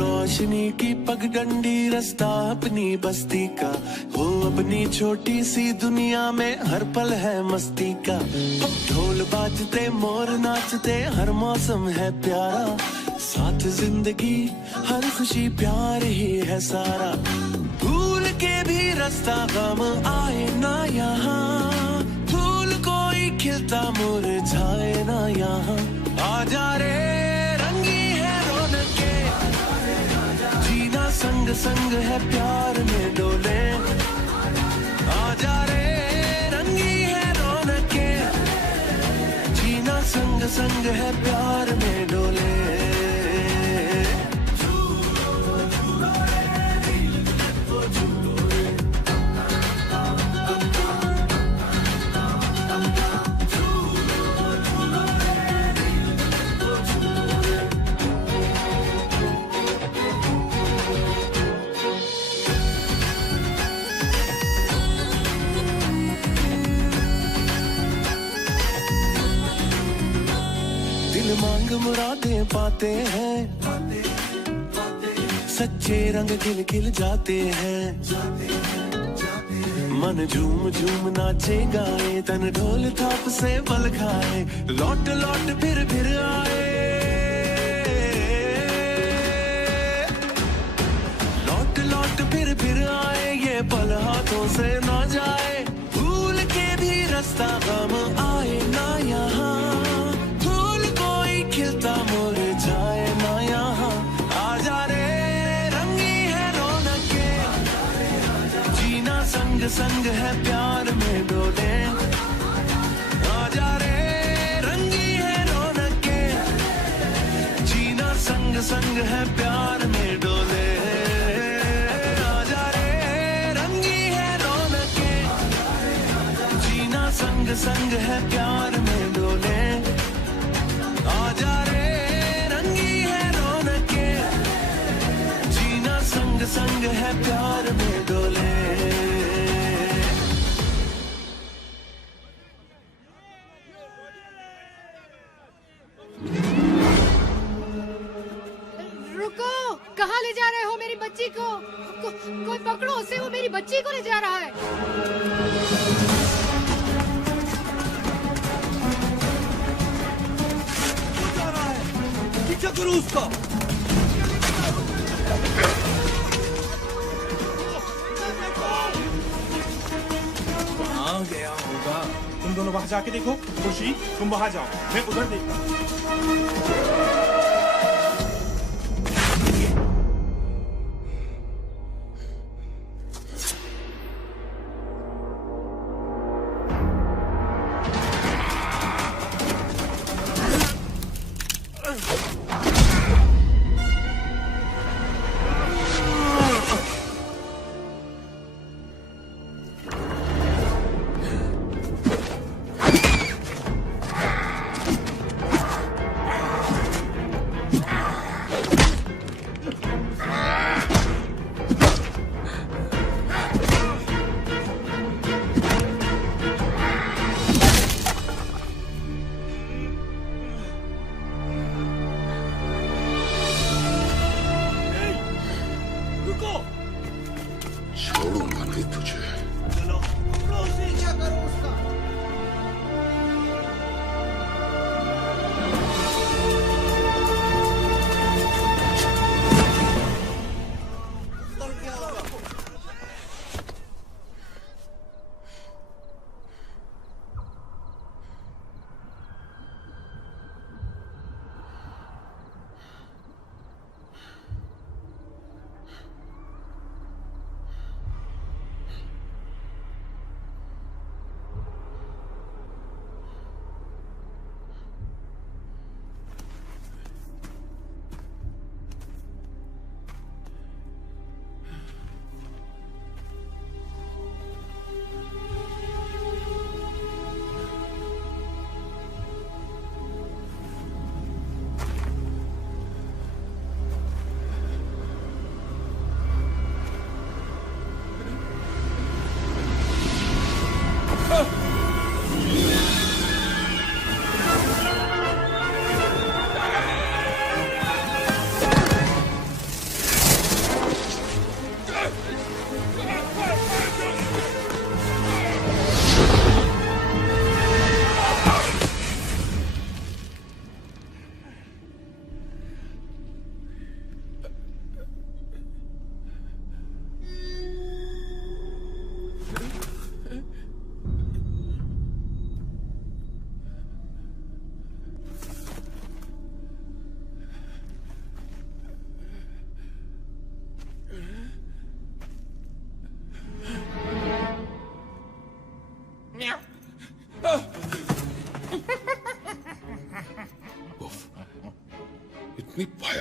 रोशनी की पगडंडी रास्ता अपनी बस्ती का, हो अपनी छोटी सी दुनिया में हर पल है मस्ती का। ढोल बाजते मोर नाचते हर मौसम है प्यारा, साथ जिंदगी हर खुशी प्यार ही है सारा। भूल के भी रास्ता गम आए ना यहाँ, फूल कोई खिलता मुरझाए ना यहाँ। आजा रे रंगी है रौनके, जीना संग संग है प्यार में डोले। आजा रे रंगी है रौनके, जीना संग संग है प्यार में डोले। मांग मुरादें पाते हैं, सच्चे रंग खिल खिल जाते हैं। मन झूम झूम नाचे गाए, तन ढोल थाप से बल खाए। लौट लौट फिर आए, लौट लौट फिर आए। ये पल हाथों से ना जाए, भूल के भी रास्ता गम आए ना यहाँ। खिलता मुरझाए ना यहाँ। आजा रे रंगी है रौनके, जीना संग संग है प्यार में डोले। आजा रे रंगी है रौनके, जीना संग संग है प्यार में डोले। आजा रे रंगी है रौनके, जीना संग संग है प्यार में डोले। आजा रे रंगी है रौनके, जीना संग संग है प्यार में डोले। रुको, कहाँ ले जा रहे हो मेरी बच्ची को? कोई पकड़ो उसे, वो मेरी बच्ची को ले जा रहा है। पीछे करो उसका। कहाँ गया होगा? तुम दोनों वहां जाके देखो। खुशी तुम वहां जाओ, मैं उधर देखता हूँ।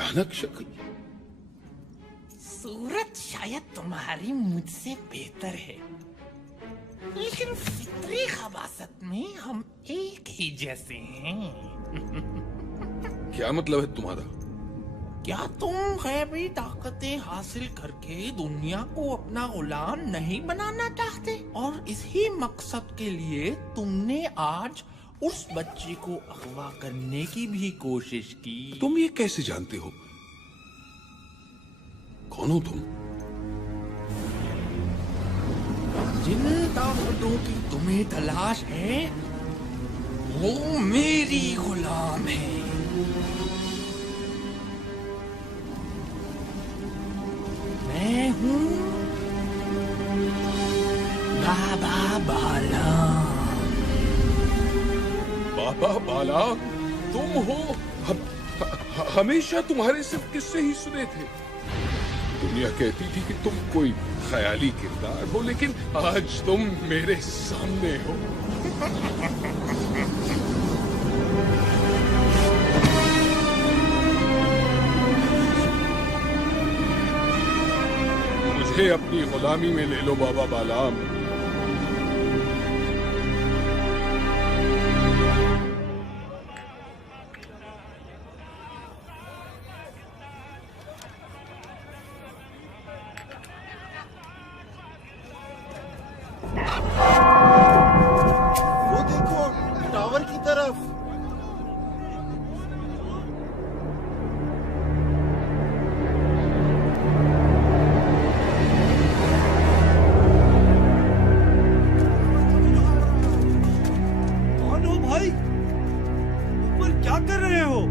भयानक शक्ल। सूरत शायद तुम्हारी मुझसे बेहतर है, लेकिन फितरी खबासत में हम एक ही जैसे हैं। क्या मतलब है तुम्हारा? क्या तुम गैबी ताकतें हासिल करके दुनिया को अपना गुलाम नहीं बनाना चाहते? और इसी मकसद के लिए तुमने आज उस बच्ची को अगवा करने की भी कोशिश की। तुम ये कैसे जानते हो? कौन हो तुम? जिन ताकतों की तुम्हें तलाश है वो मेरी गुलाम है। मैं हूँ बाबा बालाम। बाबा बालाम तुम हो? हमेशा तुम्हारे सिर्फ किस्से ही सुने थे। दुनिया कहती थी कि तुम कोई ख्याली किरदार हो, लेकिन आज तुम मेरे सामने हो। मुझे अपनी गुलामी में ले लो बाबा बालाम। वो देखो टावर की तरफ। कौन हो भाई? ऊपर क्या कर रहे हो?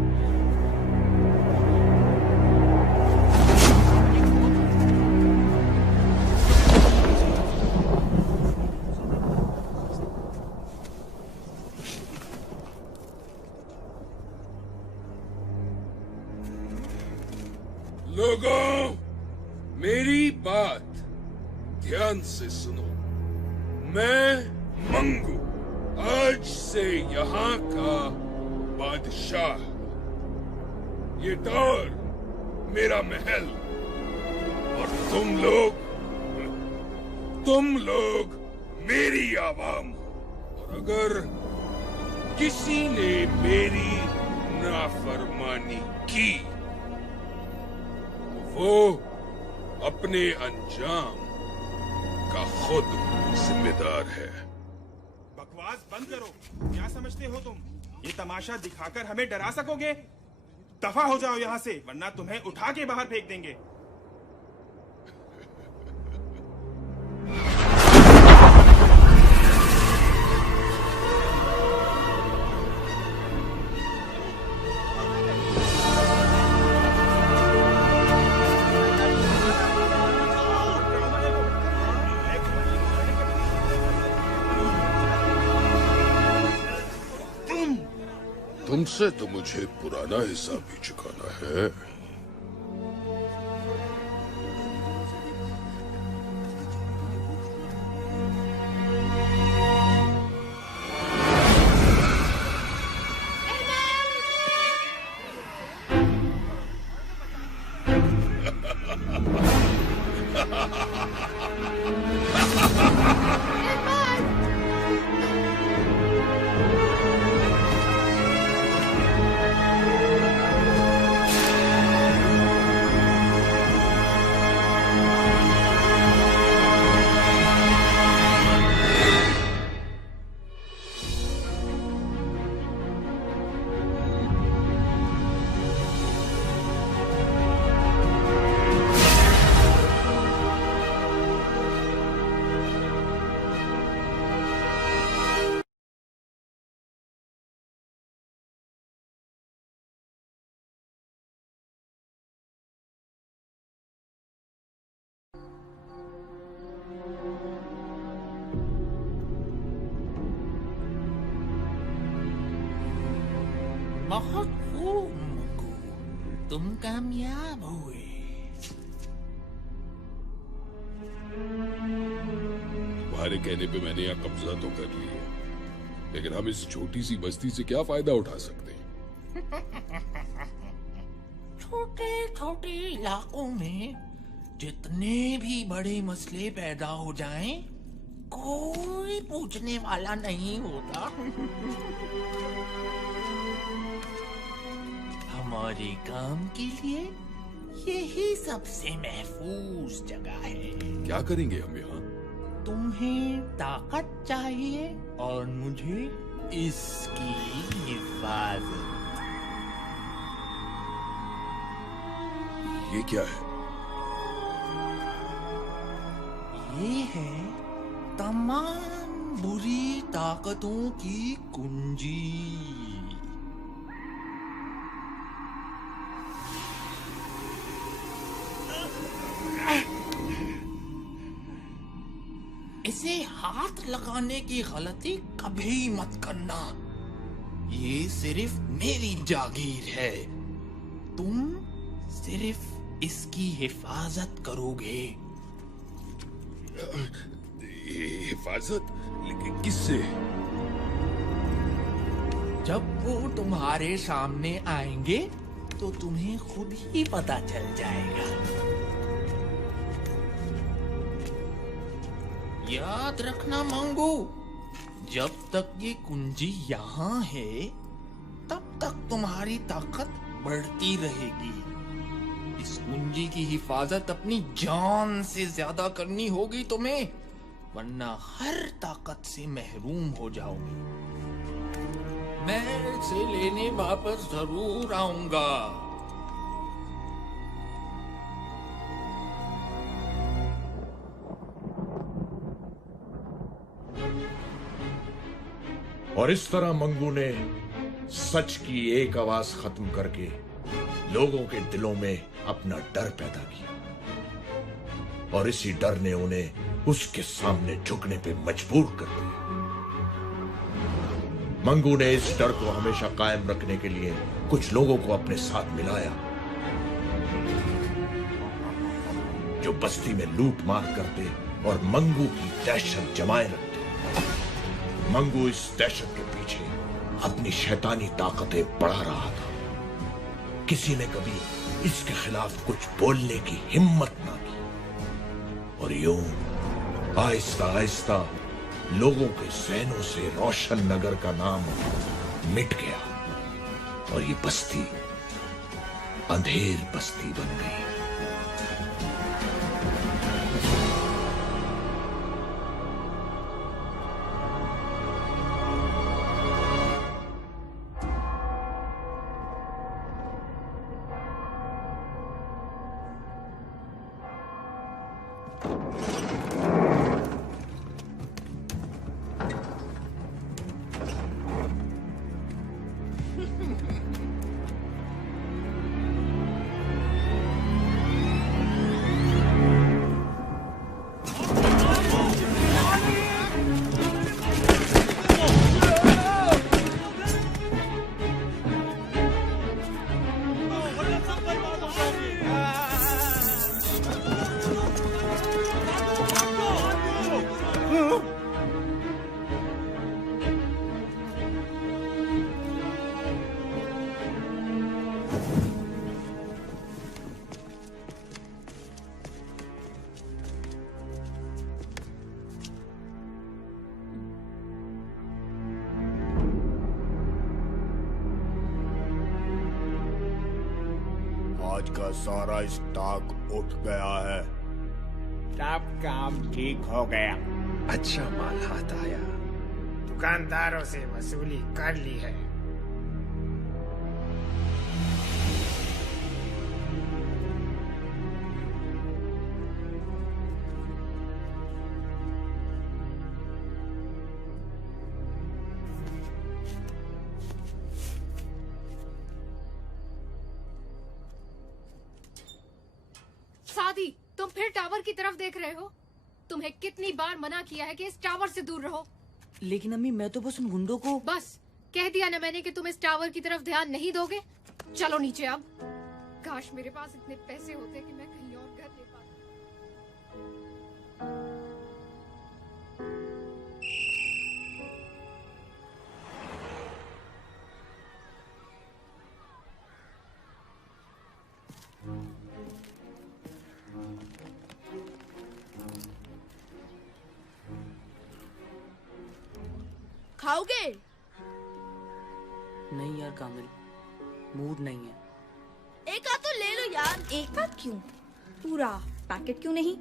लोगों, मेरी बात ध्यान से सुनो। मैं मंगू आज से यहाँ का बादशाह हूँ। ये टावर मेरा महल, और तुम लोग मेरी आवाम हो। और अगर किसी ने मेरी नाफरमानी की वो अपने अंजाम का खुद जिम्मेदार है। बकवास बंद करो। क्या समझते हो तुम? ये तमाशा दिखाकर हमें डरा सकोगे? दफा हो जाओ यहाँ से, वरना तुम्हें उठा के बाहर फेंक देंगे। तुमसे तो मुझे पुराना हिसाब भी चुकाना है। बहुत खूब मंगू, तुम कामयाब हुए। तुम्हारे कहने पे मैंने यहाँ कब्जा तो कर लिया, लेकिन हम इस छोटी सी बस्ती से क्या फायदा उठा सकते हैं? छोटे छोटे इलाकों में जितने भी बड़े मसले पैदा हो जाएं, कोई पूछने वाला नहीं होता। हमारे काम के लिए यही सबसे महफूज जगह है। क्या करेंगे हम यहाँ? तुम्हें ताकत चाहिए और मुझे इसकी हिफाजत। ये क्या है? ये है तमाम बुरी ताकतों की कुंजी। इसे हाथ लगाने की गलती कभी मत करना। ये सिर्फ मेरी जागीर है। तुम सिर्फ इसकी हिफाजत करोगे। हिफाजत? लेकिन किससे? जब वो तुम्हारे सामने आएंगे तो तुम्हें खुद ही पता चल जाएगा। याद रखना मंगू, जब तक ये कुंजी यहाँ है तब तक तुम्हारी ताकत बढ़ती रहेगी। इस कुंजी की हिफाजत अपनी जान से ज्यादा करनी होगी तुम्हें, वरना हर ताकत से महरूम हो जाओगे। मैं इसे लेने वापस जरूर आऊंगा। और इस तरह मंगू ने सच की एक आवाज खत्म करके लोगों के दिलों में अपना डर पैदा किया, और इसी डर ने उन्हें उसके सामने झुकने पे मजबूर कर दिया। मंगू ने इस डर को हमेशा कायम रखने के लिए कुछ लोगों को अपने साथ मिलाया, जो बस्ती में लूट मार करते और मंगू की दहशत जमाए रखते। मंगू इस दहशत के पीछे अपनी शैतानी ताकतें बढ़ा रहा था। किसी ने कभी इसके खिलाफ कुछ बोलने की हिम्मत ना की, और यूं आहिस्ता आहिस्ता लोगों के जहनों से रोशन नगर का नाम मिट गया, और ये बस्ती अंधेर बस्ती बन गई। आज का सारा स्टॉक उठ गया है। सब काम ठीक हो गया। अच्छा माल हाथ आया। दुकानदारों से वसूली कर ली है। सादी, तुम फिर टावर की तरफ देख रहे हो? तुम्हें कितनी बार मना किया है कि इस टावर से दूर रहो। लेकिन अम्मी, मैं तो बस उन गुंडों को। बस कह दिया ना मैंने कि तुम इस टावर की तरफ ध्यान नहीं दोगे। चलो नीचे अब। काश मेरे पास इतने पैसे होते कि मैं कहीं और घर ले पाता। खाओगे? नहीं यार कामिल, मूड नहीं है। एक आध तो ले लो यार। एक आध क्यों, पूरा पैकेट क्यों नहीं?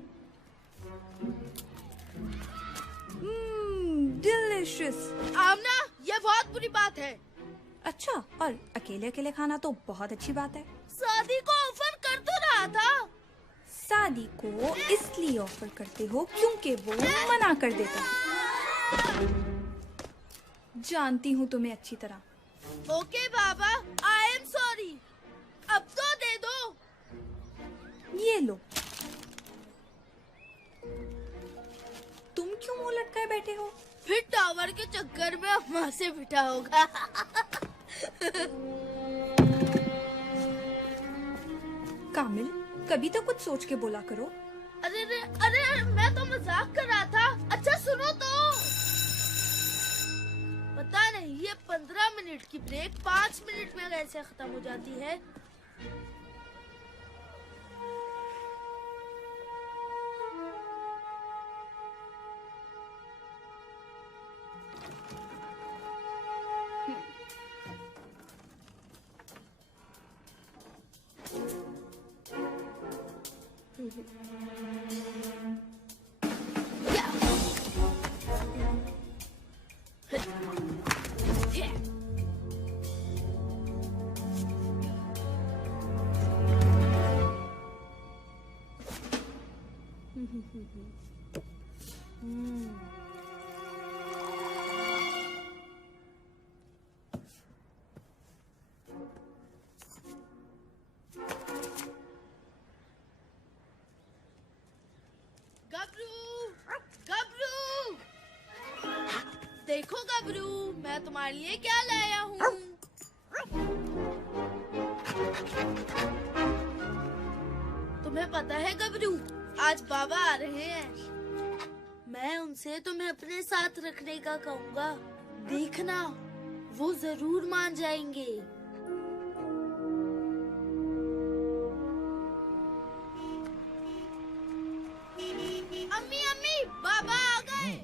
डिलिशियस। आमना, ये बहुत बुरी बात है। अच्छा, और अकेले अकेले खाना तो बहुत अच्छी बात है। शादी को ऑफर कर तो रहा था। शादी को इसलिए ऑफर करते हो क्योंकि वो मना कर देता है। जानती हूँ तुम्हें अच्छी तरह। Okay Baba, I am sorry. अब तो दे दो। ये लो। तुम क्यों मुंह लटकाए बैठे हो? फिर टावर के चक्कर में अम्मा से बिठा होगा। कामिल, कभी तो कुछ सोच के बोला करो। अरे अरे अरे, मैं तो मजाक कर रहा था। अच्छा सुनो तो। पता नहीं ये 15 मिनट की ब्रेक 5 मिनट में कैसे खत्म हो जाती है। देखो गबरू, मैं तुम्हारे लिए क्या लाया हूँ। तुम्हें पता है गबरू, आज बाबा आ रहे हैं। मैं उनसे तुम्हें अपने साथ रखने का कहूँगा। देखना, वो जरूर मान जाएंगे। अम्मी अम्मी, बाबा आ गए।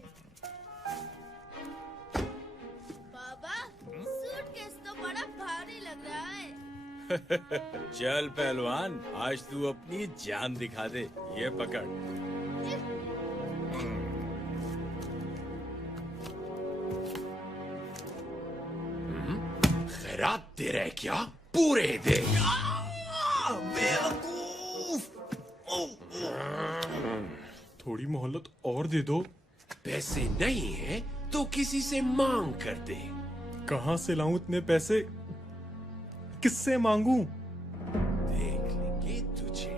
सूटकेस तो बड़ा भारी लग रहा है। चल पहलवान, आज तू अपनी जान दिखा दे। ये पकड़। खैरात दे रहे क्या? पूरे दे। थोड़ी मोहलत और दे दो। पैसे नहीं है तो किसी से मांग कर दे। कहाँ से लाऊं इतने पैसे? किससे मांगूं? देख लेंगे तुझे।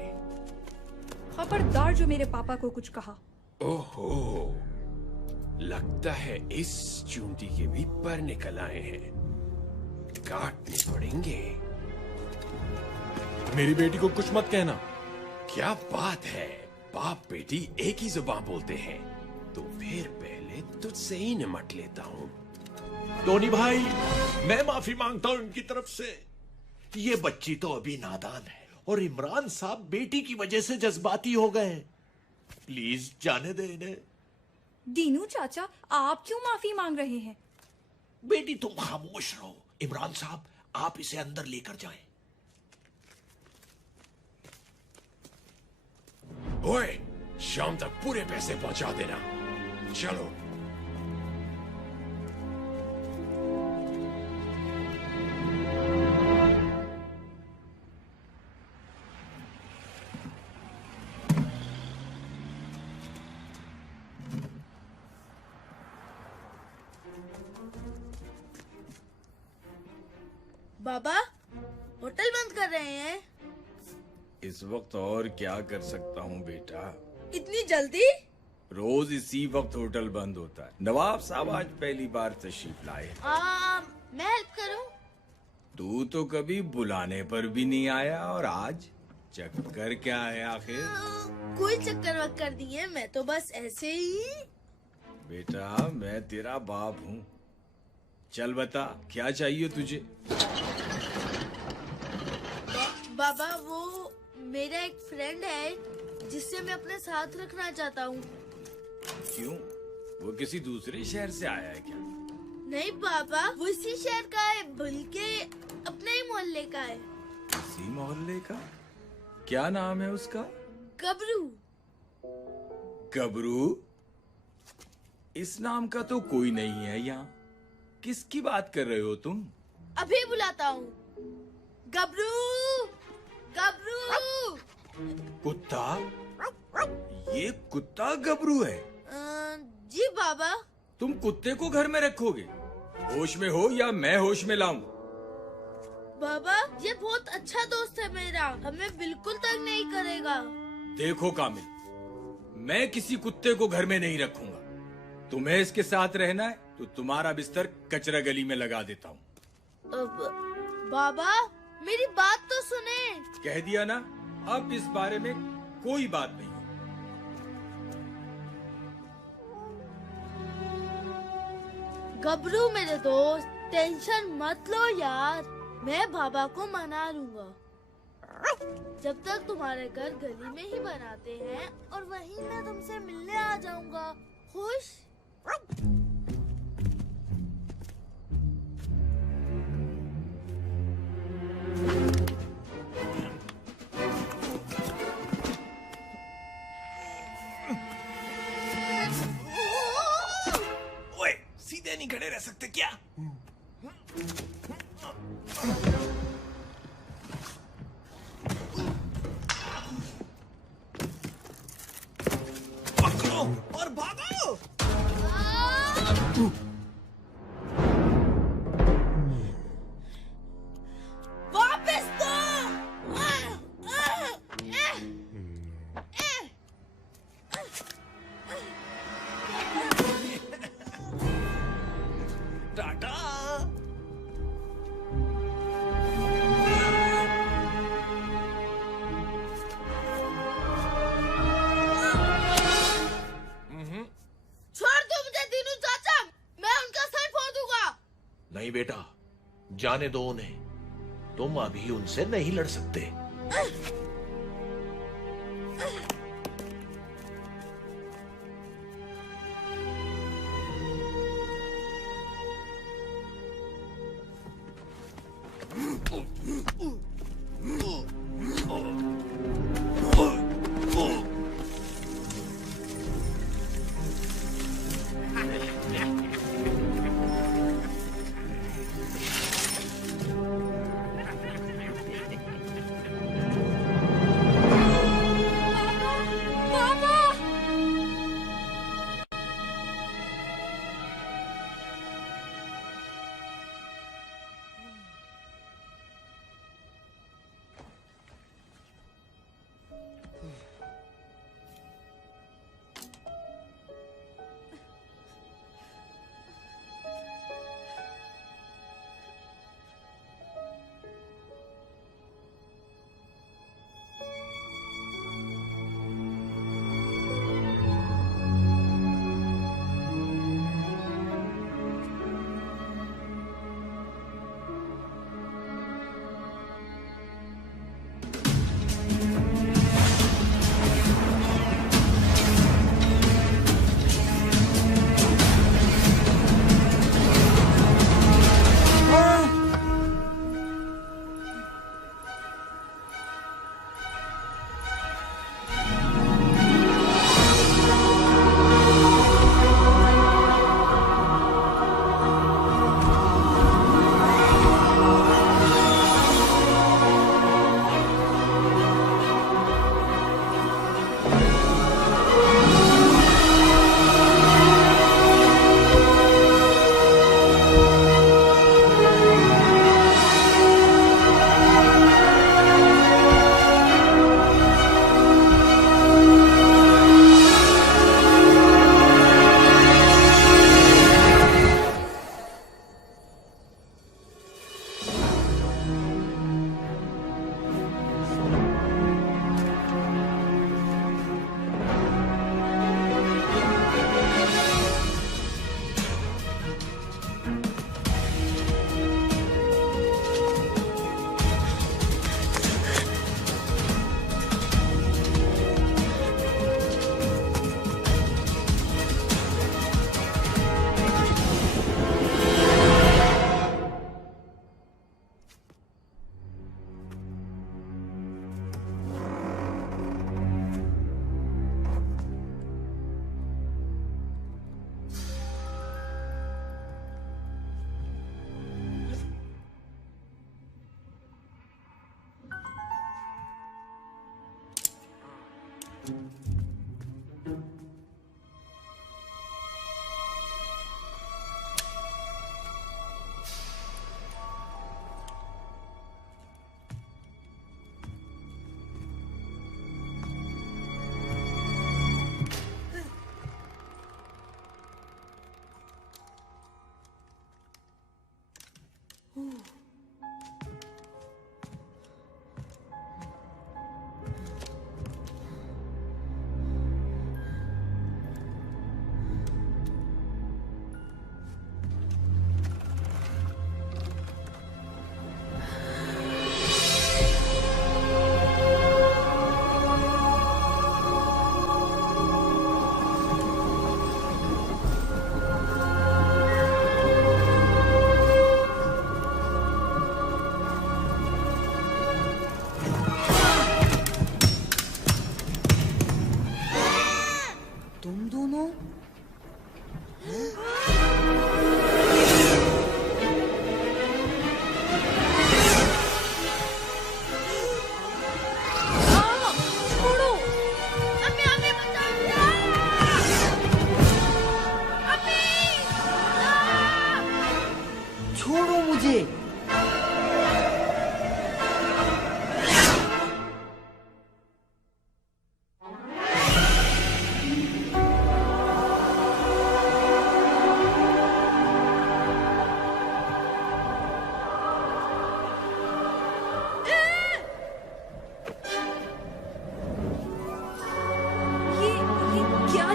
खबरदार जो मेरे पापा को कुछ कहा। ओहो, लगता है इस चूंटी के भी पर निकल आए हैं। काटने पड़ेंगे। मेरी बेटी को कुछ मत कहना। क्या बात है, बाप बेटी एक ही जुबान बोलते हैं। तो फिर पहले तुझसे ही निमट लेता हूँ। टोनी भाई, मैं माफी मांगता हूँ इनकी तरफ से। ये बच्ची तो अभी नादान है और इमरान साहब बेटी की वजह से जज्बाती हो गए। प्लीज जाने दे इन्हें। दीनू चाचा, आप क्यों माफी मांग रहे हैं? बेटी तुम खामोश रहो। इमरान साहब, आप इसे अंदर लेकर जाएं। ओए, शाम तक पूरे पैसे पहुंचा देना। चलो। बाबा, होटल बंद कर रहे हैं। इस वक्त और क्या कर सकता हूँ बेटा? इतनी जल्दी? रोज इसी वक्त होटल बंद होता है। नवाब साहब आज पहली बार तशरीफ लाए। मैं हेल्प करूं? तू तो कभी बुलाने पर भी नहीं आया और आज चक्कर क्या है आखिर? कोई चक्कर वक्कर नहीं है, मैं तो बस ऐसे ही। बेटा, मैं तेरा बाप हूँ। चल बता, क्या चाहिए तुझे? बाबा, वो मेरा एक फ्रेंड है जिससे मैं अपने साथ रखना चाहता हूँ। क्यों? वो किसी दूसरे शहर से आया है क्या? नहीं पापा, वो इसी शहर का है, बल्कि अपने ही मोहल्ले का है। इसी मोहल्ले का? क्या नाम है उसका? गबरू। गबरू? इस नाम का तो कोई नहीं है यहाँ। किसकी बात कर रहे हो तुम? अभी बुलाता हूँ। गबरू, गबरू। कुत्ता? ये कुत्ता गबरू है? जी बाबा। तुम कुत्ते को घर में रखोगे? होश में हो या मैं होश में लाऊं? बाबा, ये बहुत अच्छा दोस्त है मेरा, हमें बिल्कुल तंग नहीं करेगा। देखो कामिल, मैं किसी कुत्ते को घर में नहीं रखूंगा। तुम्हें इसके साथ रहना है तो तुम्हारा बिस्तर कचरा गली में लगा देता हूँ। बाबा, मेरी बात तो सुने। कह दिया ना, अब इस बारे में कोई बात नहीं। गबरू मेरे दोस्त, टेंशन मत लो यार, मैं बाबा को मना लूंगा। जब तक तुम्हारे घर गली में ही बनाते हैं और वहीं मैं तुमसे मिलने आ जाऊंगा। खुश? ओए, सीधे नहीं खड़े रह सकते क्या? पकड़ो और भागो। वापस दो। टाटा। छोड़ दो मुझे दीनू चाचा, मैं उनका सर फोड़ दूंगा। नहीं बेटा, जाने दो उन्हें। तुम अभी उनसे नहीं लड़ सकते।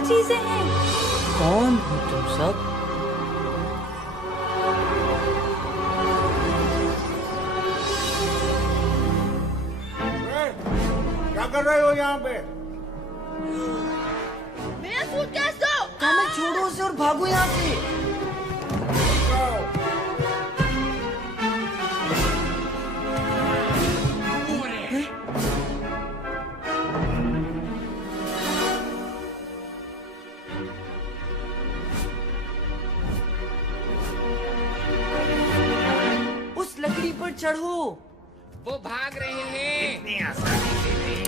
चीजें हैं? कौन हो तुम सब? क्या कर रहे हो यहाँ पे? मेरा सूटकेस दो। कामिल छोड़ो उसे और भागो यहाँ से। उस लकड़ी पर चढ़ो। वो भाग रहे हैं। इतनी आसानी से नहीं।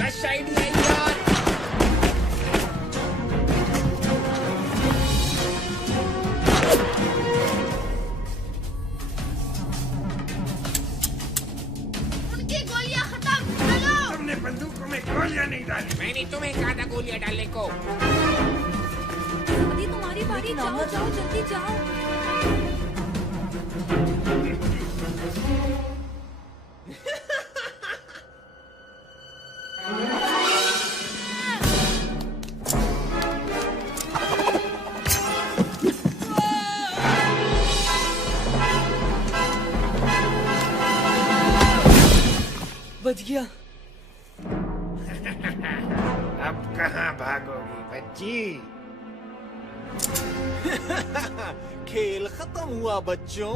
लश आइडिया यार। उनकी गोलियां खत्म। चलो। तुमने बंदूकों में गोलियां नहीं डाली। मैंने तुम्हें कहा था गोलियां डालने को। अभी तुम्हारी बारी, जाओ जाओ जल्दी जाओ। बच गया। अब कहाँ भागोगी बच्ची? खेल खत्म हुआ बच्चों।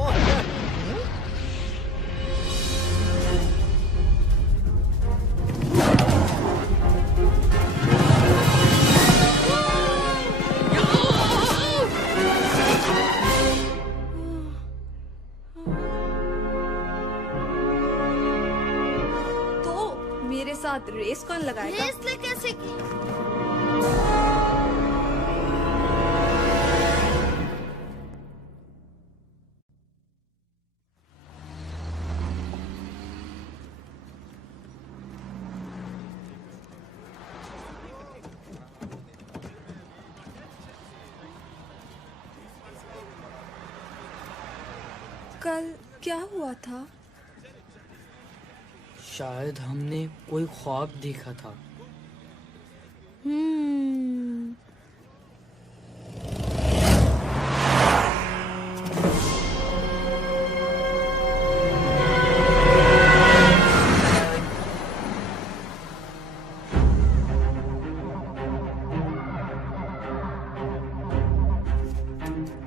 तो मेरे साथ रेस कौन लगाएगा? रेस ले कैसे की? कल क्या हुआ था? शायद हमने कोई ख्वाब देखा था।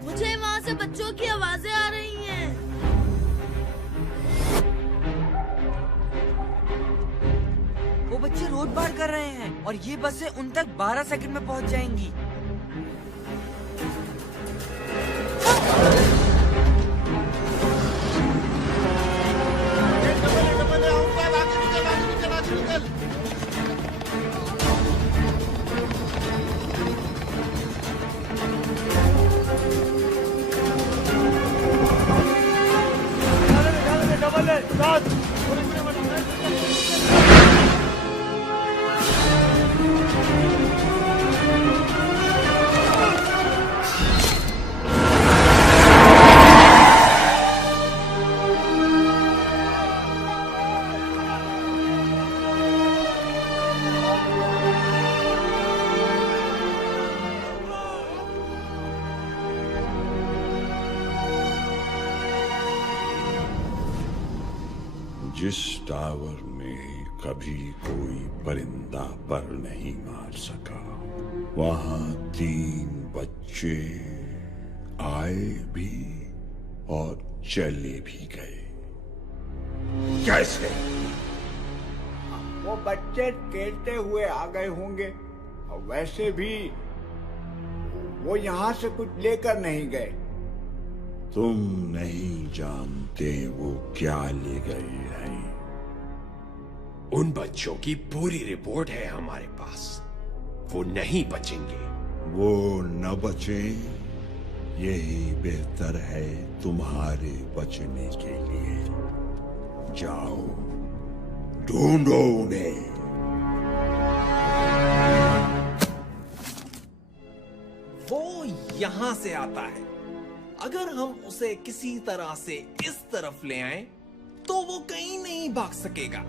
मुझे वहाँ से बच्चों की आवाजें आ रही हैं। वो बच्चे रोड पार कर रहे हैं और ये बसें उन तक 12 सेकंड में पहुंच जाएंगी। जिस टावर में कभी कोई परिंदा पर नहीं मार सका, वहां 3 बच्चे आए भी और चले भी गए। कैसे? वो बच्चे खेलते हुए आ गए होंगे, और वैसे भी वो यहाँ से कुछ लेकर नहीं गए। तुम नहीं जानते वो क्या ले गए हैं। उन बच्चों की पूरी रिपोर्ट है हमारे पास। वो नहीं बचेंगे। वो न बचे, यही बेहतर है तुम्हारे बचने के लिए। जाओ, ढूंढो उन्हें। वो यहाँ से आता है। अगर हम उसे किसी तरह से इस तरफ ले आए तो वो कहीं नहीं भाग सकेगा।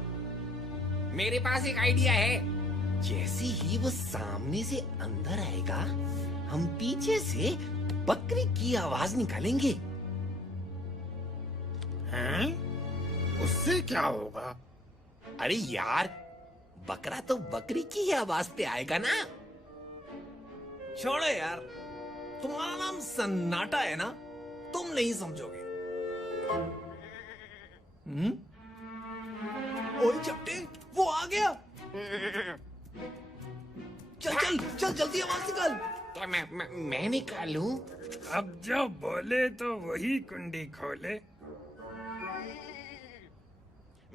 मेरे पास एक आइडिया है। जैसे ही वो सामने से अंदर आएगा, हम पीछे से बकरी की आवाज निकालेंगे। हैं? उससे क्या होगा? अरे यार, बकरा तो बकरी की ही आवाज पे आएगा ना। छोड़ो यार, तुम्हारा नाम सन्नाटा है ना, तुम नहीं समझोगे। ओए चपटे, वो आ गया। चल चल चल, जल्दी आवाज निकाल। क्या मैं निकालूं? अब जो बोले तो वही कुंडी खोले।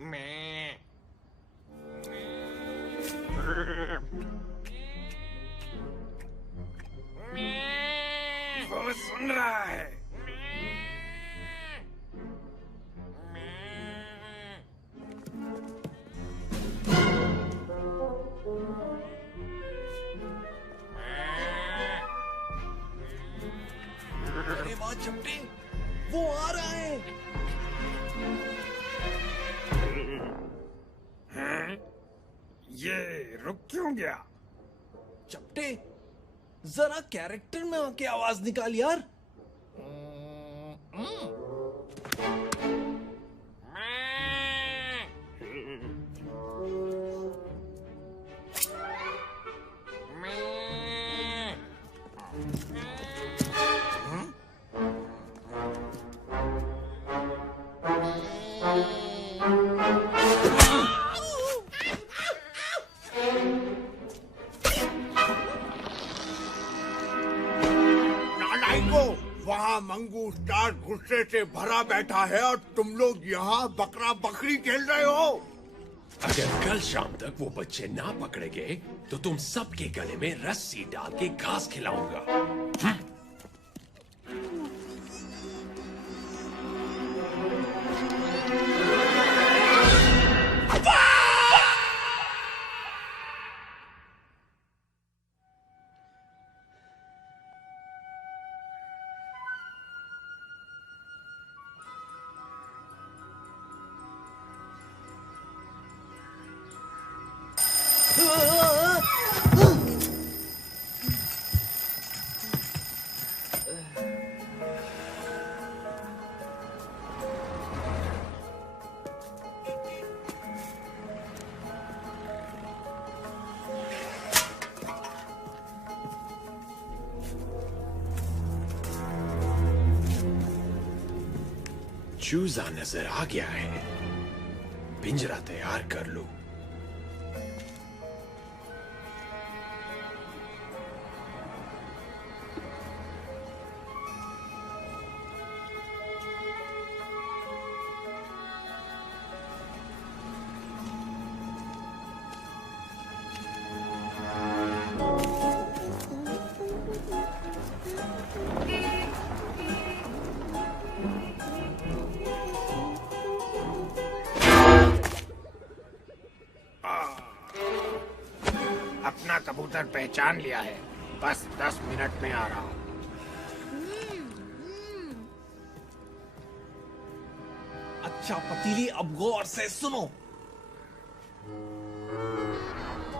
मैं वो सुन रहा है। अरे वाह चपटे, वो आ रहा है। हैं? ये रुक क्यों गया? चपटे, जरा कैरेक्टर में आके आवाज निकाल यार। वहाँ मंगू स्टार गुस्से से भरा बैठा है और तुम लोग यहाँ बकरा बकरी खेल रहे हो। अगर कल शाम तक वो बच्चे ना पकड़े गए तो तुम सबके गले में रस्सी डाल के घास खिलाऊंगा। चूजा नजर आ गया है। पिंजरा तैयार कर लो। अपना कबूतर पहचान लिया है। बस 10 मिनट में आ रहा हूँ। अच्छा पतीली, अब गौर से सुनो।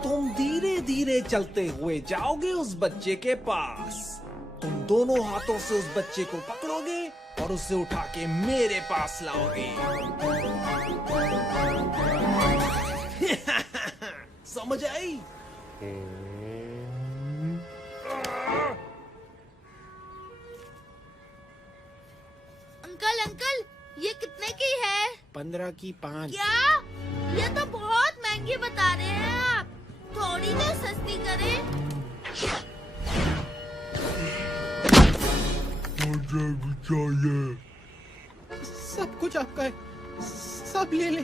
तुम धीरे धीरे चलते हुए जाओगे उस बच्चे के पास। तुम दोनों हाथों से उस बच्चे को पकड़ोगे और उसे उठा के मेरे पास लाओगे। समझ आई? अंकल अंकल, ये कितने की है? 15 की 5। क्या? ये तो बहुत महंगी बता रहे हैं आप। थोड़ी तो सस्ती करें। मुझे भी चाहिए। सब कुछ आपका है, सब ले ले।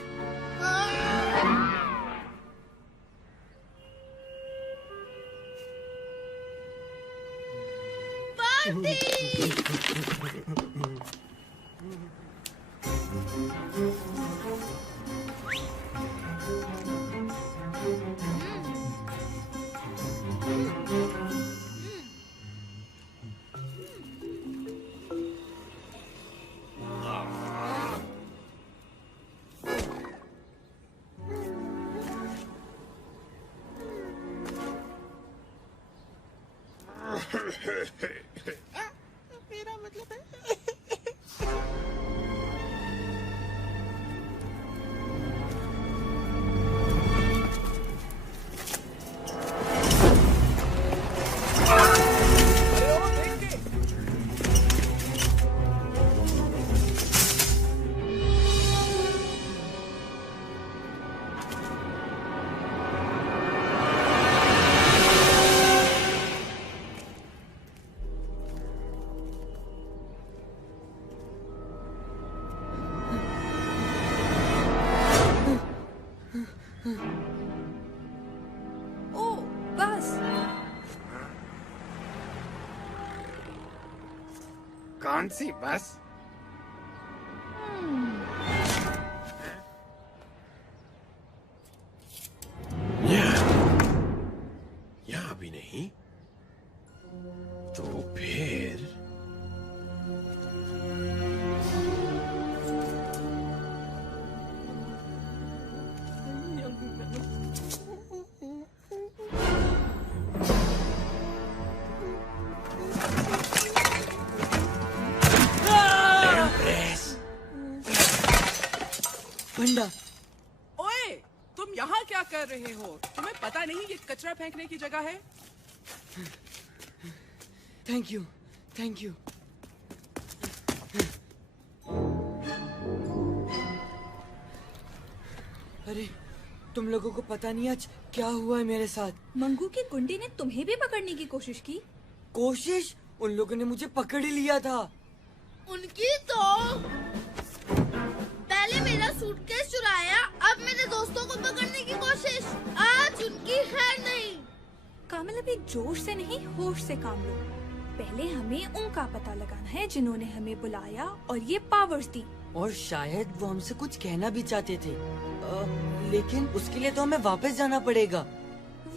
मेरा मतलब है कौन सी बस? यहाँ भी नहीं, तो फिर बंडा, ओए, तुम यहाँ क्या कर रहे हो? तुम्हें पता नहीं ये कचरा फेंकने की जगह है? Thank you, thank you. अरे, तुम लोगों को पता नहीं आज क्या हुआ है मेरे साथ। मंगू की गुंडी ने तुम्हें भी पकड़ने की कोशिश की। कोशिश? उन लोगों ने मुझे पकड़ ही लिया था। उनकी तो पहले मेरा सूटकेस चुराया, अब मेरे दोस्तों को पकड़ने की कोशिश। आज उनकी खैर नहीं। कामिल, अभी जोश से नहीं होश से काम लो। पहले हमें उनका पता लगाना है जिन्होंने हमें बुलाया और ये पावर्स दी। और शायद वो हमसे कुछ कहना भी चाहते थे, लेकिन उसके लिए तो हमें वापस जाना पड़ेगा।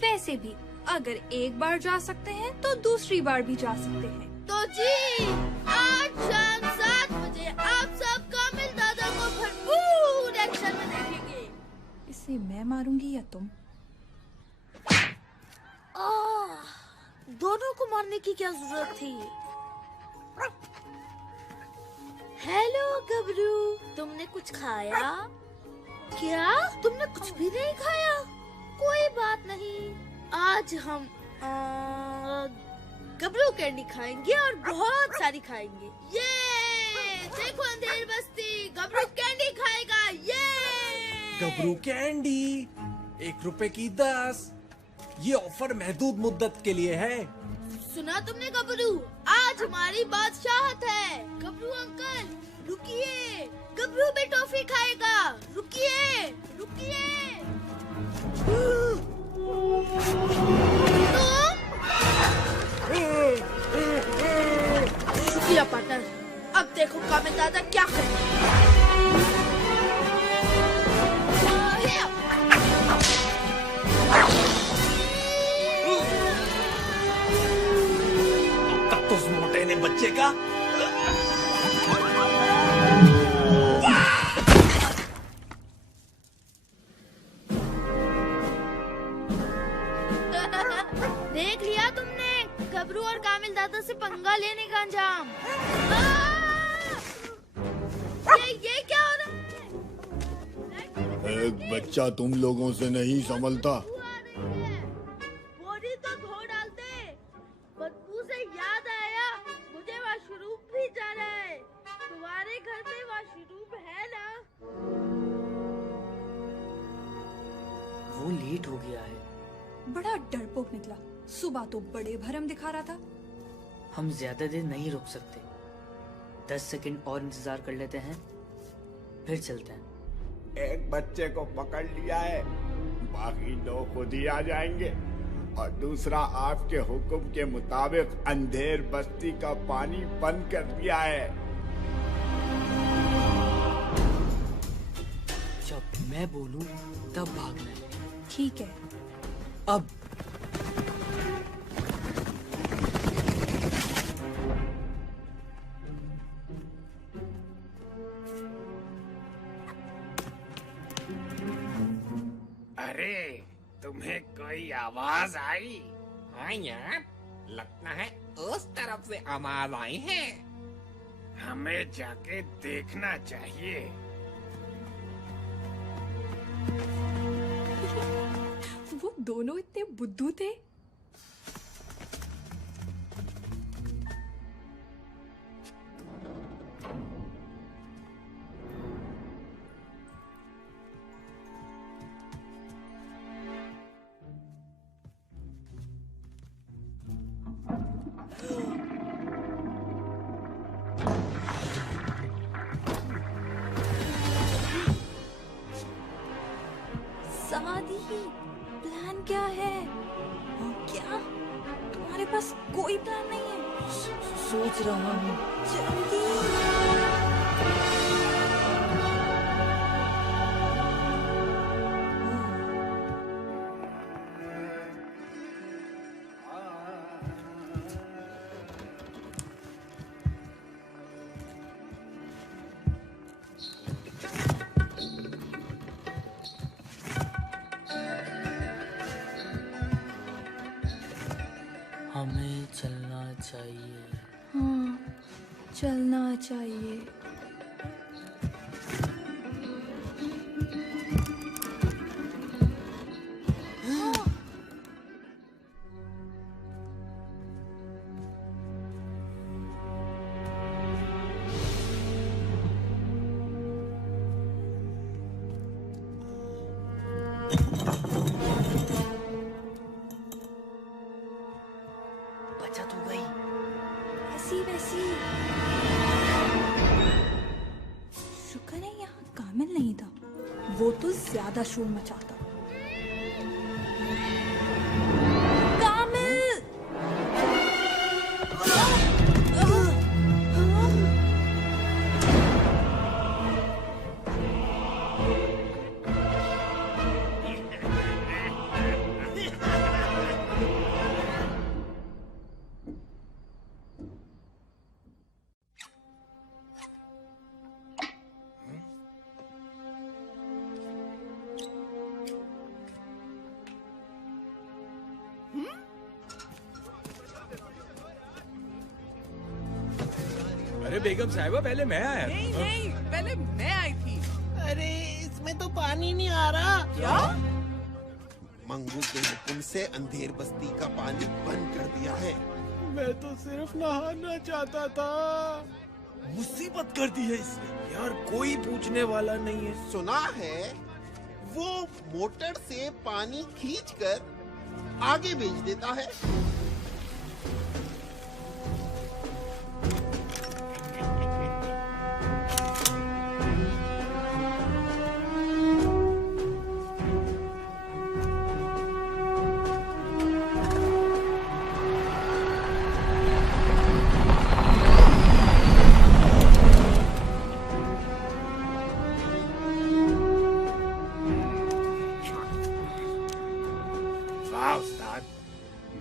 वैसे भी अगर एक बार जा सकते हैं तो दूसरी बार भी जा सकते हैं। तो जी, आज शाम 7 बजे आप सब कामिल दादा को भरपूर एक्शन में देखेंगे। इसे मैं मारूंगी या तुम? दोनों को मारने की क्या जरूरत थी? हेलो गबरू, तुमने कुछ खाया? क्या? तुमने कुछ भी नहीं खाया? कोई बात नहीं, आज हम गबरू कैंडी खाएंगे और बहुत सारी खाएंगे। ये देखो अंधेर बस्ती, गबरू कैंडी खाएगा। ये गबरू कैंडी 1 रुपए की 10। ये ऑफर महदूद मुद्दत के लिए है। सुना तुमने गबरू? आज हमारी बादशाहत है। गबरू अंकल रुकिए, गबरू भी टॉफी खाएगा। रुकिए रुकिए। शुक्रिया पार्टनर। अब देखो कामिल दादा क्या करें। तो उस मोटे ने बच्चे का देख लिया तुमने गबरू और कामिल दादा से पंगा लेने का अंजाम। ये क्या हो रहा है? एक बच्चा तुम लोगों से नहीं संभलता। बोरी तो धो डालते। बदबू से याद आया, मुझे वॉशरूम भी जाना है। तुम्हारे घर में वॉशरूम है ना? वो लेट हो गया है। बड़ा डरपोक निकला। सुबह तो बड़े भरम दिखा रहा था। हम ज्यादा देर नहीं रुक सकते। 10 सेकंड और इंतजार कर लेते हैं, फिर चलते हैं। एक बच्चे को पकड़ लिया है, बाकी 2 खुद ही आ जाएंगे। और दूसरा आपके हुक्म के मुताबिक अंधेर बस्ती का पानी बंद कर दिया है। जब मैं बोलूं तब भागना है। ठीक है। अब अरे तुम्हें कोई आवाज आई? हाँ यार, लगता है उस तरफ से आवाज आई है। हमें जाके देखना चाहिए। वो दोनों इतने बुद्धू थे। समाधि, प्लान क्या है? क्या तुम्हारे पास कोई प्लान नहीं है? सोच रहा हूँ। जल्दी। हमें चलना चाहिए। हाँ, चलना चाहिए। बचत हो गई। वैसी शुक्र है यहाँ कामिल नहीं था, वो तो ज्यादा शोर मचाता। कामिल! अरे बेगम साहिबा, पहले मैं आया। नहीं, पहले मैं आई थी। अरे इसमें तो पानी नहीं आ रहा। क्या? मंगू के हुक्म से अंधेर बस्ती का पानी बंद कर दिया है। मैं तो सिर्फ नहाना चाहता था। मुसीबत कर दी है इसने। यार कोई पूछने वाला नहीं है। सुना है वो मोटर से पानी खींचकर आगे भेज देता है।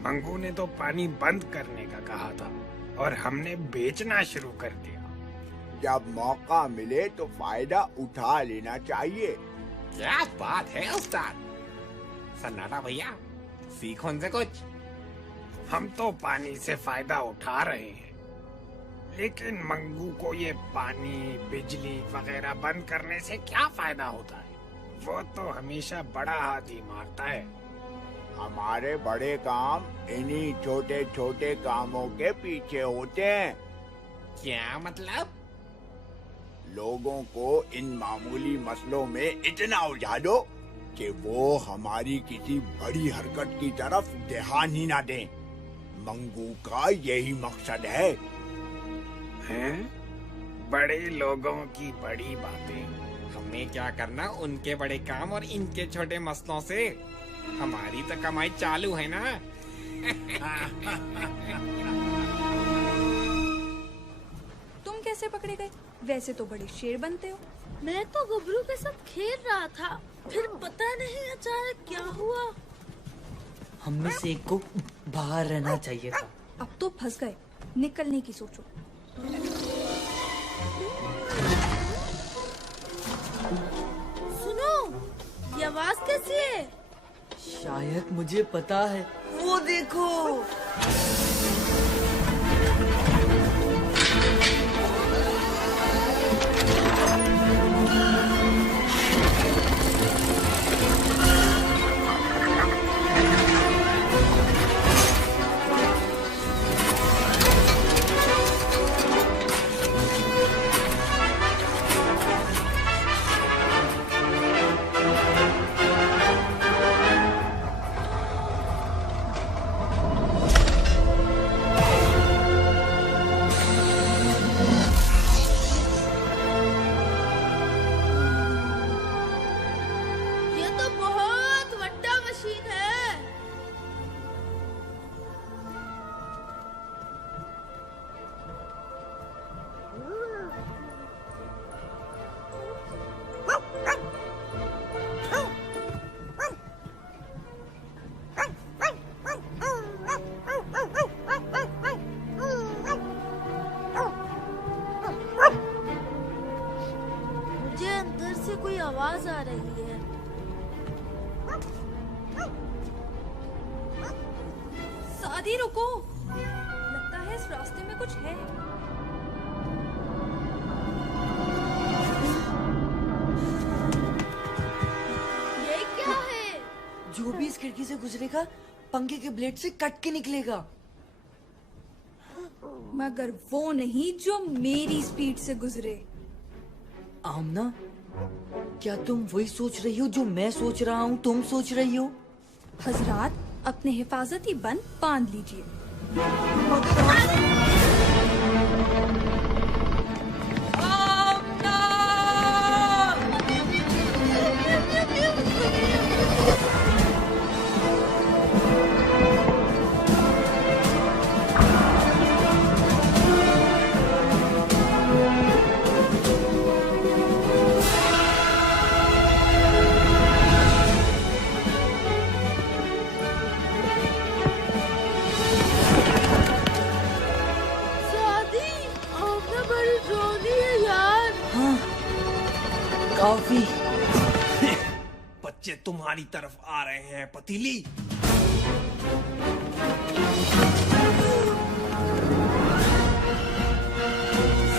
मंगू ने तो पानी बंद करने का कहा था और हमने बेचना शुरू कर दिया। जब मौका मिले तो फायदा उठा लेना चाहिए। क्या बात है उस्ताद। सन्नाटा भैया, सीखो उनसे कुछ। हम तो पानी से फायदा उठा रहे हैं। लेकिन मंगू को ये पानी बिजली वगैरह बंद करने से क्या फायदा होता है? वो तो हमेशा बड़ा हाथ ही मारता है। हमारे बड़े काम इन्हीं छोटे छोटे कामों के पीछे होते हैं। क्या मतलब? लोगों को इन मामूली मसलों में इतना उलझा दो कि वो हमारी किसी बड़ी हरकत की तरफ ध्यान ही ना दें। मंगू का यही मकसद है। हैं? बड़े लोगों की बड़ी बातें। हमें क्या करना उनके बड़े काम और इनके छोटे मसलों से? हमारी तो कमाई चालू है ना। तुम कैसे पकड़े गए? वैसे तो बड़े शेर बनते हो। मैं तो गबरू के साथ खेल रहा था, फिर पता नहीं अचानक क्या हुआ। हम में से एक को बाहर रहना चाहिए था। अब तो फंस गए, निकलने की सोचो। सुनो, ये आवाज कैसी है? शायद मुझे पता है। वो देखो। आवाज आ रही है। सादी रुको, लगता है इस रास्ते में कुछ है। ये क्या है? जो भी इस खिड़की से गुजरेगा पंखे के ब्लेड से कट के निकलेगा। मगर वो नहीं जो मेरी स्पीड से गुजरे। आमना, क्या तुम वही सोच रही हो जो मैं सोच रहा हूँ तुम सोच रही हो? हजरात, अपने हिफाजती बंद बांध लीजिए। काफी। बच्चे तुम्हारी तरफ आ रहे हैं पतीली।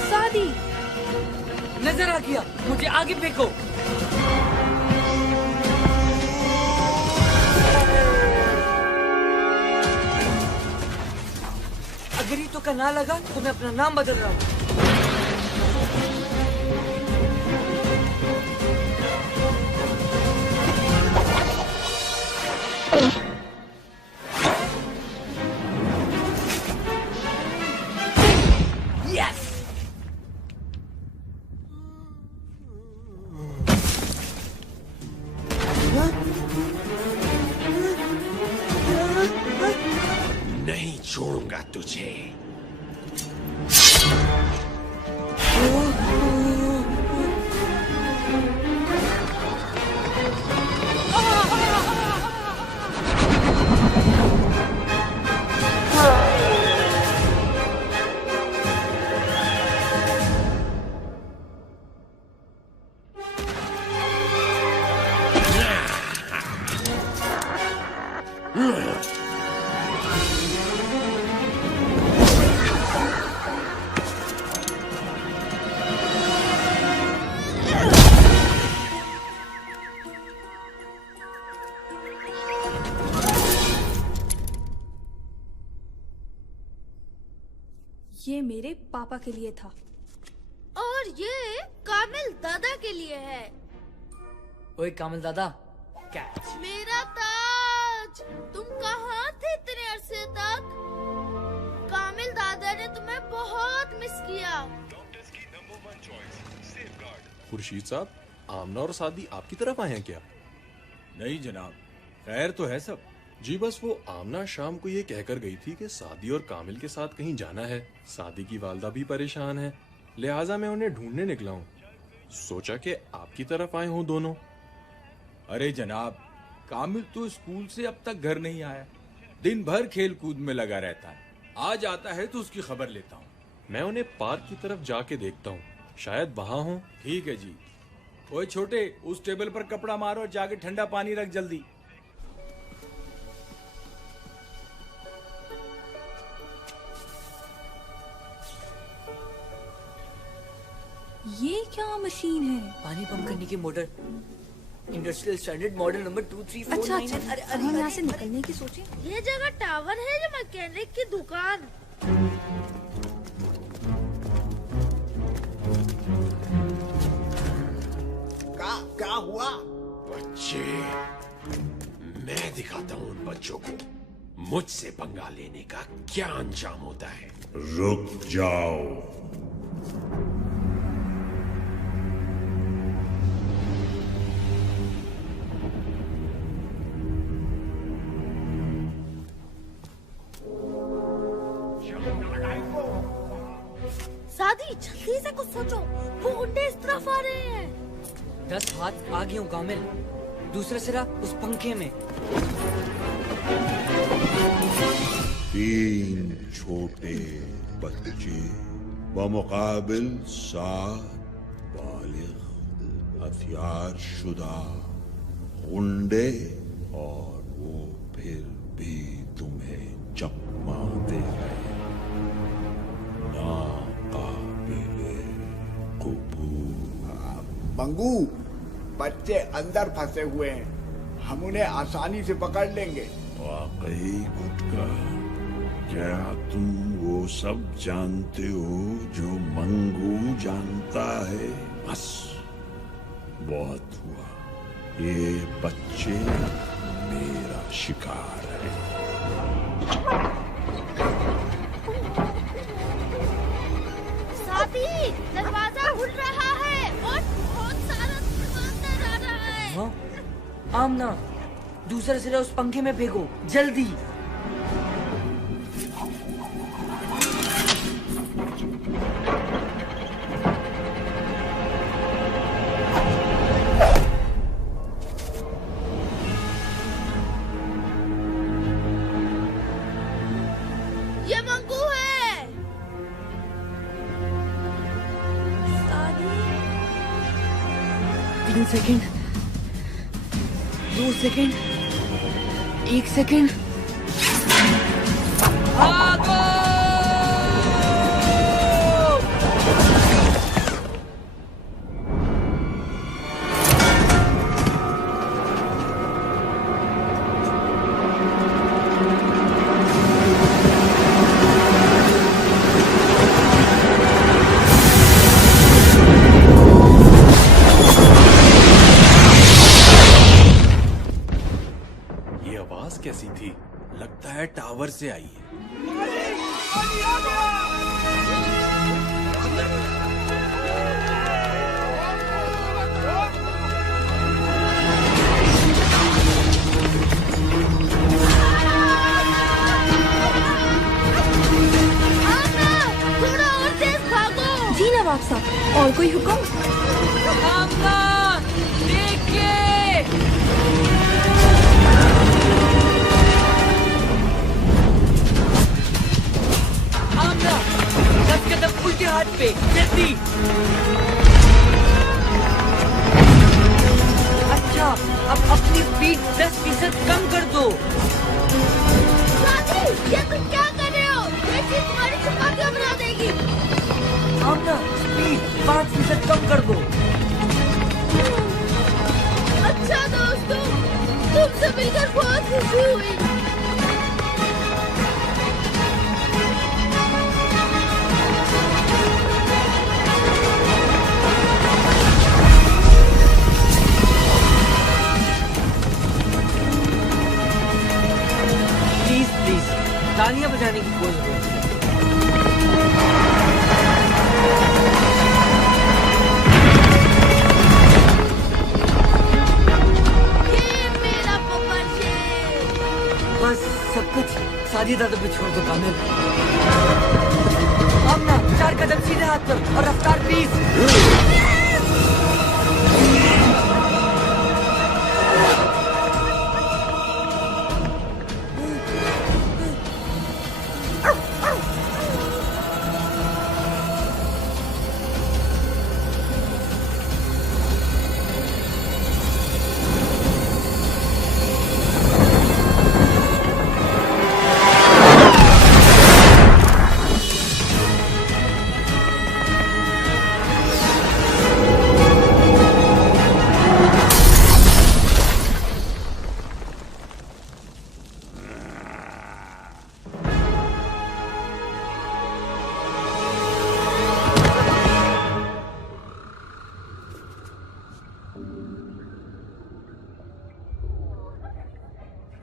सादी, नजर आ गया, मुझे आगे फेंको। अगर ये तो का ना लगा तो मैं अपना नाम बदल रहा हूँ। नहीं छोड़ूंगा तुझे। ये मेरे पापा के लिए था। और ये कामिल दादा के लिए है। ओए कामिल दादा, कैच। मेरा ताज, तुम कहाँ थे इतने अरसे तक? कामिल दादा ने तुम्हें बहुत मिस किया। खुर्शीद साहब, आमना और सादी आपकी तरफ आए हैं क्या? नहीं जनाब, खैर तो है सब। जी बस वो आमना शाम को ये कहकर गई थी कि सादी और कामिल के साथ कहीं जाना है। सादी की वालदा भी परेशान है, लिहाजा मैं उन्हें ढूंढने निकला हूँ। सोचा कि आपकी तरफ आए हों दोनों। अरे जनाब, कामिल तो स्कूल से अब तक घर नहीं आया। दिन भर खेल कूद में लगा रहता है। आज आता है तो उसकी खबर लेता हूँ। मैं उन्हें पार्क की तरफ जाके देखता हूँ, शायद वहां हो। ठीक है जी। ओए छोटे, उस टेबल पर कपड़ा मारो और जाके ठंडा पानी रख जल्दी। ये क्या मशीन है? पानी पंप करने की motor. Industrial standard model number 2349। अच्छा अच्छा, हम यहाँ से निकलने की सोचे। ये जगह टावर है या मैकेनिक की दुकान? क्या हुआ? बच्चे, मैं दिखाता हूँ उन बच्चों को मुझसे पंगा लेने का क्या अंजाम होता है। रुक जाओ। सादी, जल्दी से कुछ सोचो, वो गुंडे इस तरफ आ रहे हैं। 10 हाथ आगे हूँ कामिल, दूसरा सिरा उस पंखे में। 3 छोटे बच्चे बमुकाबिल 7 बालिग हथियार शुदा गुंडे, और वो फिर भी तुम्हें चकमा दे रहे। मंगू, बच्चे अंदर फंसे हुए हैं, हम उन्हें आसानी से पकड़ लेंगे। वाकई गुटका, क्या तुम वो सब जानते हो जो मंगू जानता है? बस बहुत हुआ, ये बच्चे मेरा शिकार है। सादी, दरवाजा खुल रहा है और बहुत सारा धुआं अंदर आ रहा है। हाँ? आमना, दूसरा सिरा उस पंखे में फेंको, जल्दी। ये मंगू है। 3 सेकंड, 2 सेकंड, 1 सेकंड। भागो! ये आवाज कैसी थी? लगता है टावर से आई है। थोड़ा और तेज भागो। जी नवाब साहब, और कोई हुक्म? आमना, 10 कदम उल्टे हाथ पे, जल्दी। अच्छा, अब अपनी स्पीड 10% कम कर दो। सादी, ये तुम क्या कर रहे हो? ये चीज तुम्हारी चपातियां बना देगी। आमना, स्पीड 5% कम कर दो। अच्छा दोस्तों, तुमसे मिलकर बहुत खुशी हुई। तालियां बजाने की कोई जरूरत नहीं। बस सब कुछ सादी दादा पे छोड़ दो कामिल। आमना 4 कदम सीधे हाथ पर और रफ्तार 20।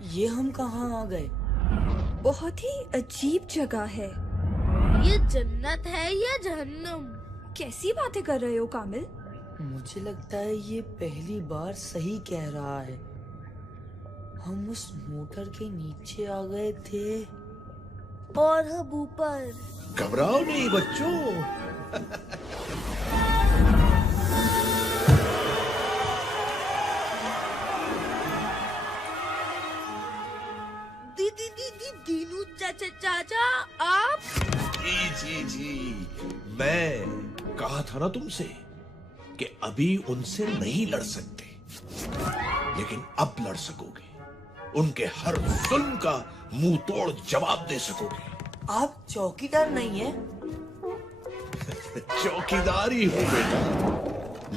ये हम कहाँ आ गए? बहुत ही अजीब जगह है। ये जन्नत है या जहन्नुम? कैसी बातें कर रहे हो कामिल? मुझे लगता है ये पहली बार सही कह रहा है। हम उस मोटर के नीचे आ गए थे और हम ऊपर। घबराओ नहीं बच्चों। दीनू चाचा आप? जी मैं कहा था ना तुमसे कि अभी उनसे नहीं लड़ सकते, लेकिन अब लड़ सकोगे। उनके हर जुल्म का मुंह तोड़ जवाब दे सकोगे। आप चौकीदार नहीं है? चौकीदार ही हूं बेटा,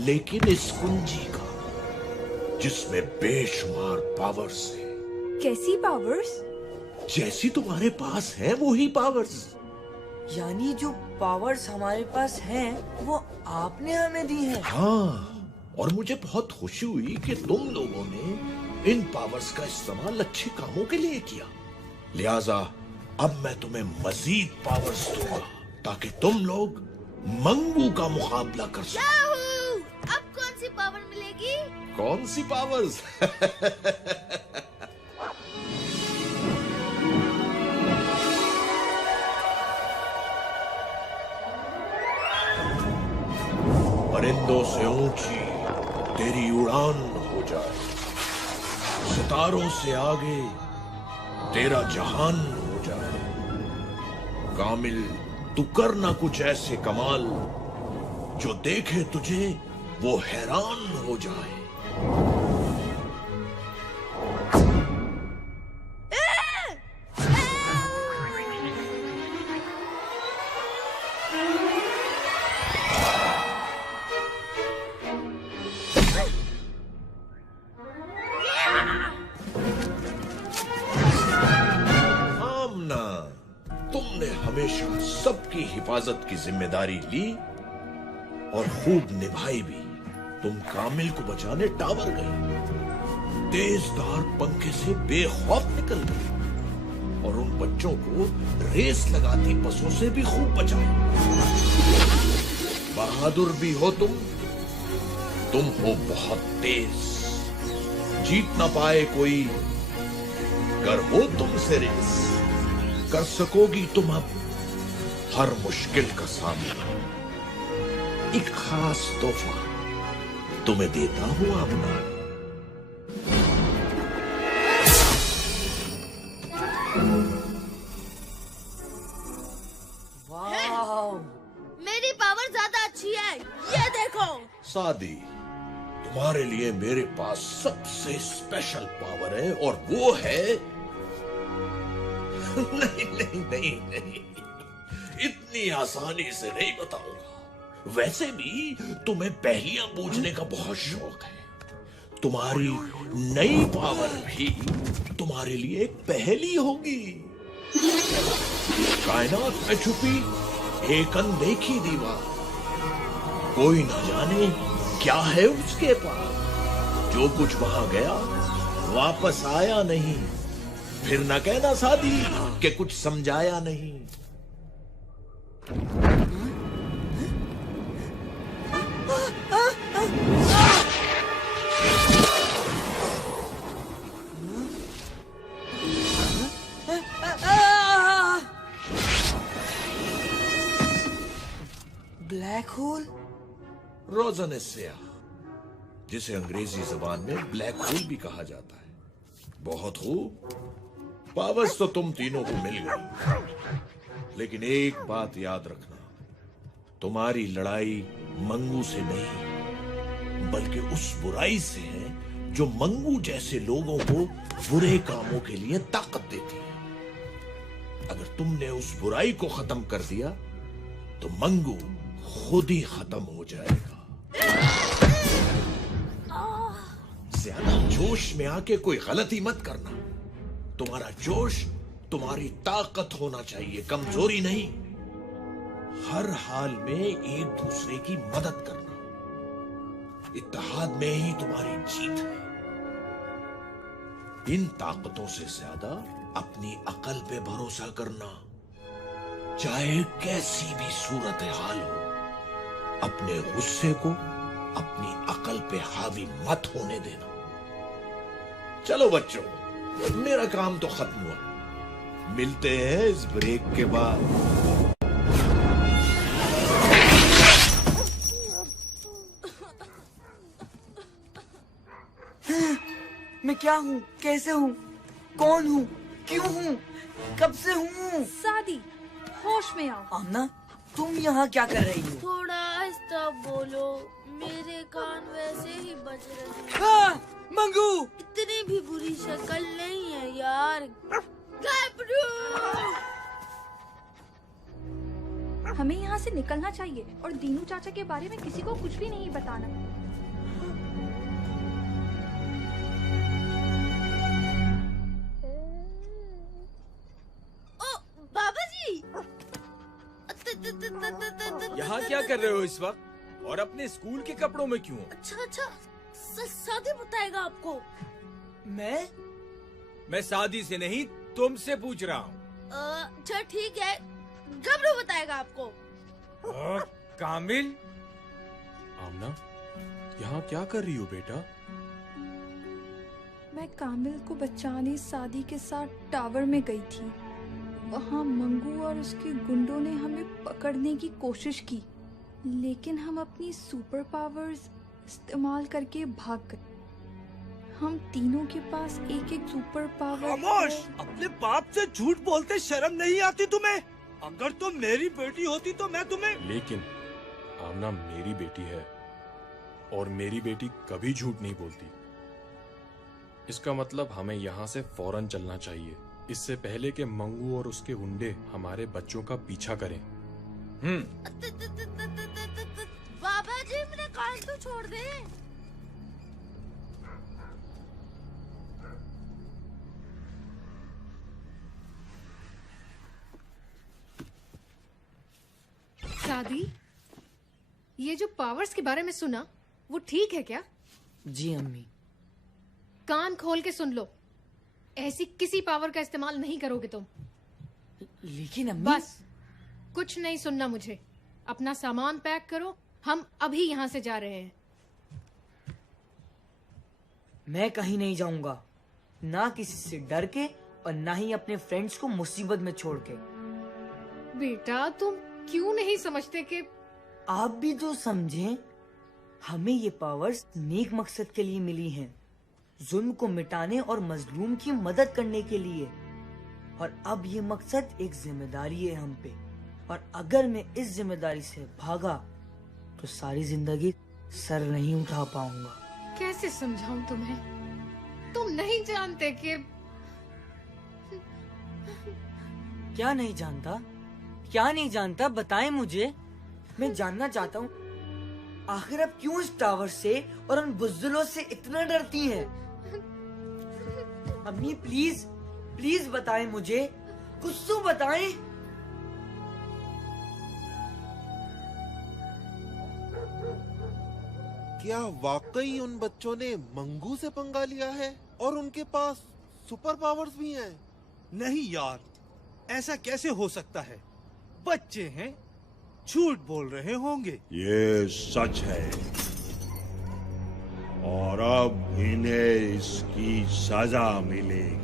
लेकिन इस कुंजी का जिसमें बेशुमार पावर्स है। कैसी पावर्स? जैसी तुम्हारे पास है वो ही पावर्स। यानी जो पावर्स हमारे पास हैं वो आपने हमें दी है? हाँ, और मुझे बहुत खुशी हुई कि तुम लोगों ने इन पावर्स का इस्तेमाल अच्छे कामों के लिए किया। लिहाजा अब मैं तुम्हें मजीद पावर्स दूंगा ताकि तुम लोग मंगू का मुकाबला कर सको। अब कौन सी पावर मिलेगी? कौन सी पावर्स? परिंदों से ऊंची तेरी उड़ान हो जाए, सितारों से आगे तेरा जहान हो जाए। कामिल, तू कर ना कुछ ऐसे कमाल जो देखे तुझे वो हैरान हो जाए। हमेशा सबकी हिफाजत की जिम्मेदारी ली और खूब निभाई भी। तुम कामिल को बचाने टावर गई, तेजधार पंखे से बेखौफ निकल गई और उन बच्चों को रेस लगाती बसों से भी खूब बचाया। बहादुर भी हो तुम हो बहुत तेज, जीत ना पाए कोई, कर हो तुमसे रेस, कर सकोगी तुम अब हर मुश्किल का सामना। एक खास तोहफा तुम्हें देता हूं आमना। वाह, मेरी पावर ज्यादा अच्छी है, ये देखो। सादी, तुम्हारे लिए मेरे पास सबसे स्पेशल पावर है और वो है नहीं, इतनी आसानी से नहीं बताऊंगा। वैसे भी तुम्हें पहेलियां बूझने का बहुत शौक है। तुम्हारी नई पावर भी तुम्हारे लिए एक पहेली होगी। कायनात में छुपी एक अनदेखी दीवार, कोई ना जाने क्या है उसके पास। जो कुछ वहां गया वापस आया नहीं, फिर न कहना सादी कि कुछ समझाया नहीं। Black hole? रोज़न स्याह, जिसे अंग्रेजी जबान में ब्लैक होल भी कहा जाता है। बहुत खूब, पावर्स तो तुम तीनों को मिल गई, लेकिन एक बात याद रखना, तुम्हारी लड़ाई मंगू से नहीं बल्कि उस बुराई से है जो मंगू जैसे लोगों को बुरे कामों के लिए ताकत देती है। अगर तुमने उस बुराई को खत्म कर दिया तो मंगू खुद ही खत्म हो जाएगा। ज्यादा जोश में आके कोई गलती मत करना। तुम्हारा जोश तुम्हारी ताकत होना चाहिए, कमजोरी नहीं। हर हाल में एक दूसरे की मदद करना, इत्तेहाद में ही तुम्हारी जीत है। इन ताकतों से ज्यादा अपनी अकल पे भरोसा करना। चाहे कैसी भी सूरत हाल हो, अपने गुस्से को अपनी अकल पे हावी मत होने देना। चलो बच्चों, मेरा काम तो खत्म हुआ। मिलते हैं इस ब्रेक के बाद। मैं क्या हूँ, कैसे हूँ, कौन हूँ, क्यों हूँ, कब से हूँ? सादी, होश में आओ। आमना, तुम यहाँ क्या कर रही हो? थोड़ा आहिस्ता बोलो, मेरे कान वैसे ही बज रहे हैं। मंगू! इतनी भी बुरी शक्ल नहीं है यार। गैब्रू! हमें यहाँ से निकलना चाहिए और दीनू चाचा के बारे में किसी को कुछ भी नहीं बताना। बाबा जी! यहाँ क्या कर रहे हो इस वक्त? और अपने स्कूल के कपड़ों में क्यों? अच्छा, सादी बताएगा आपको। मैं शादी से नहीं, तुमसे पूछ रहा हूँ। अच्छा ठीक है, गबरू बताएगा आपको। कामिल? आमना, यहाँ क्या कर रही हो बेटा? मैं कामिल को बचाने सादी के साथ टावर में गई थी। वहाँ मंगू और उसके गुंडों ने हमें पकड़ने की कोशिश की, लेकिन हम अपनी सुपर पावर्स इस्तेमाल करके भाग गए। हम तीनों के पास एक एक सुपर पावर। खामोश! अपने बाप से झूठ बोलते शर्म नहीं आती तुम्हें? अगर तुम मेरी बेटी होती तो मैं तुम्हें। लेकिन आमना मेरी बेटी है और मेरी बेटी कभी झूठ नहीं बोलती। इसका मतलब हमें यहाँ से फौरन चलना चाहिए, इससे पहले कि मंगू और उसके गुंडे हमारे बच्चों का पीछा करें। बाबा जी, मेरे कान तो छोड़ दे। शादी, ये जो पावर्स के बारे में सुना, वो ठीक है क्या? जी अम्मी। कान खोल के सुन लो, ऐसी किसी पावर का इस्तेमाल नहीं करोगे तुम। लेकिन अम्मी। बस, कुछ नहीं सुनना मुझे। अपना सामान पैक करो, हम अभी यहाँ से जा रहे हैं। मैं कहीं नहीं जाऊंगा, ना किसी से डर के और ना ही अपने फ्रेंड्स को मुसीबत में छोड़ के। बेटा, तुम क्यों नहीं समझते कि आप भी तो समझें, हमें ये पावर्स नेक मकसद के लिए मिली हैं, जुल्म को मिटाने और मजलूम की मदद करने के लिए। और अब ये मकसद एक जिम्मेदारी है हम पे, और अगर मैं इस जिम्मेदारी से भागा तो सारी जिंदगी सर नहीं उठा पाऊंगा। कैसे समझाऊं तुम्हें? तुम नहीं जानते कि क्या नहीं जानता? क्या नहीं जानता, बताएं मुझे। मैं जानना चाहता हूँ, आखिर आप क्यों इस टावर से और उन बुज़दिलों से इतना डरती हैं? अम्मी प्लीज, प्लीज बताएं मुझे, कुछ तो बताएं। क्या वाकई उन बच्चों ने मंगू से पंगा लिया है और उनके पास सुपर पावर्स भी हैं? नहीं यार, ऐसा कैसे हो सकता है? बच्चे हैं, झूठ बोल रहे होंगे। ये सच है और अब इन्हें इसकी सजा मिलेगी।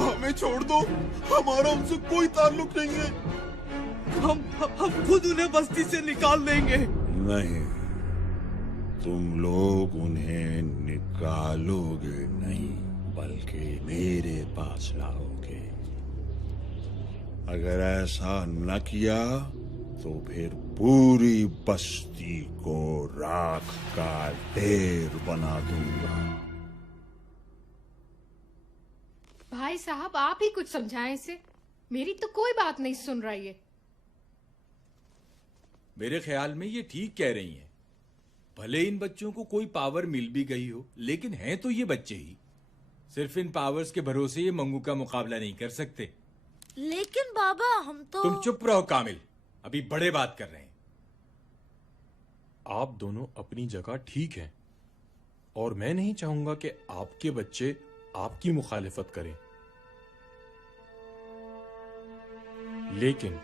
हमें छोड़ दो, हमारा उनसे कोई ताल्लुक नहीं है। हम खुद उन्हें बस्ती से निकाल देंगे। नहीं, तुम लोग उन्हें निकालोगे नहीं, बल्कि मेरे पास लाओगे। अगर ऐसा न किया तो फिर पूरी बस्ती को राख का ढेर बना दूंगा। भाई साहब, आप ही कुछ समझाएं इसे। मेरी तो कोई बात नहीं सुन रहा ये। मेरे ख्याल में ये ठीक कह रही हैं। भले इन बच्चों को कोई पावर मिल भी गई हो, लेकिन हैं तो ये बच्चे ही। सिर्फ इन पावर्स के भरोसे ये मंगू का मुकाबला नहीं कर सकते। लेकिन बाबा, हम तो... तुम चुप रहो कामिल, अभी बड़े बात कर रहे हैं। आप दोनों अपनी जगह ठीक हैं और मैं नहीं चाहूंगा कि आपके बच्चे आपकी मुखालिफत करें, लेकिन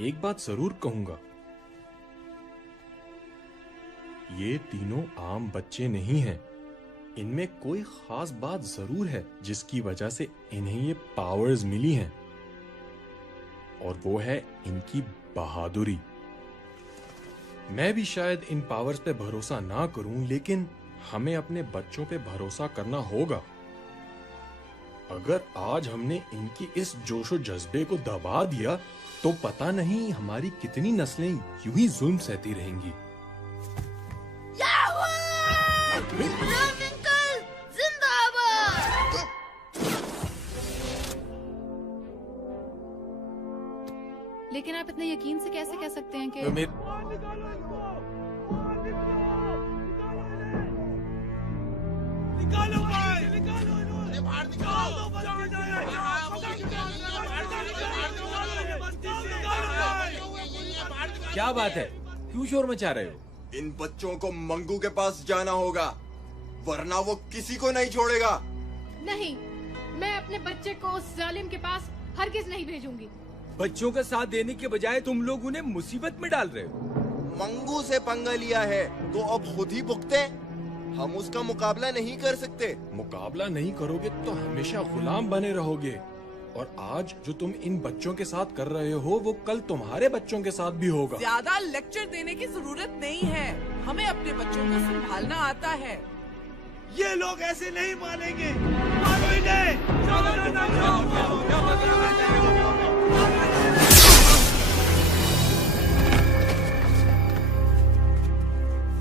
एक बात जरूर कहूंगा, ये तीनों आम बच्चे नहीं हैं। इनमें कोई खास बात जरूर है जिसकी वजह से इन्हें ये पावर्स मिली हैं, और वो है इनकी बहादुरी। मैं भी शायद इन पावर्स पे भरोसा ना करूं, लेकिन हमें अपने बच्चों पे भरोसा करना होगा। अगर आज हमने इनकी इस जोशो जज्बे को दबा दिया तो पता नहीं हमारी कितनी नस्लें यूं ही जुल्म सहती रहेंगी। लेकिन आप इतने यकीन से कैसे कह सकते हैं कि निकालो भाई, निकालो बाहर निकालो। क्या बात है, क्यों शोर मचा रहे हो? इन बच्चों को मंगू के पास जाना होगा, वरना वो किसी को नहीं छोड़ेगा। नहीं, मैं अपने बच्चे को उस जालिम के पास हरगिज नहीं भेजूंगी। बच्चों का साथ देने के बजाय तुम लोग उन्हें मुसीबत में डाल रहे हो। मंगू से पंगा लिया है तो अब खुद ही भुगते। हम उसका मुकाबला नहीं कर सकते। मुकाबला नहीं करोगे तो हमेशा गुलाम बने रहोगे, और आज जो तुम इन बच्चों के साथ कर रहे हो वो कल तुम्हारे बच्चों के साथ भी होगा। ज्यादा लेक्चर देने की जरूरत नहीं है, हमें अपने बच्चों को संभालना आता है। ये लोग ऐसे नहीं मानेंगे। मानो इन्हें।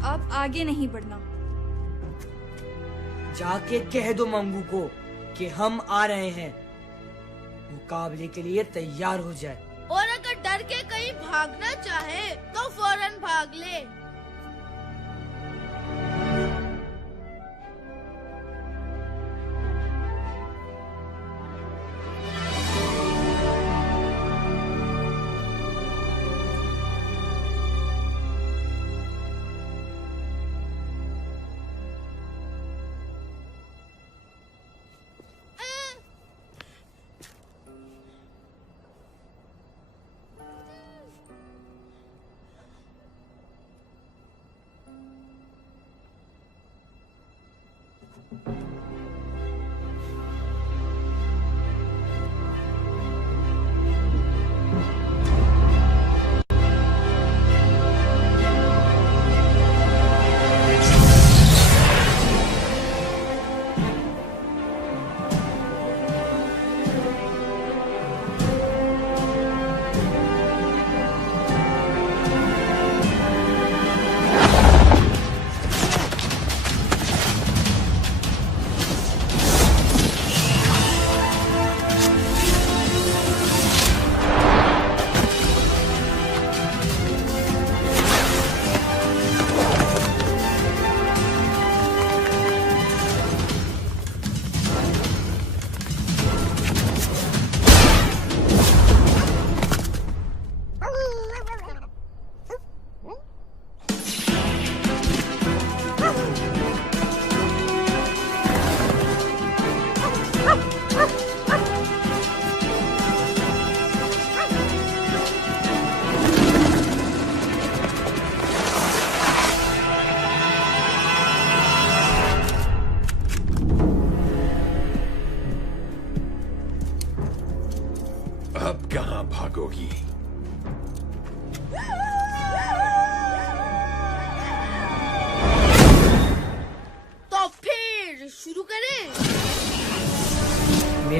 अब आगे नहीं बढ़ना। जाके कह दो मंगू को कि हम आ रहे हैं, मुकाबले के लिए तैयार हो जाए। और अगर डर के कहीं भागना चाहे तो फौरन भाग ले।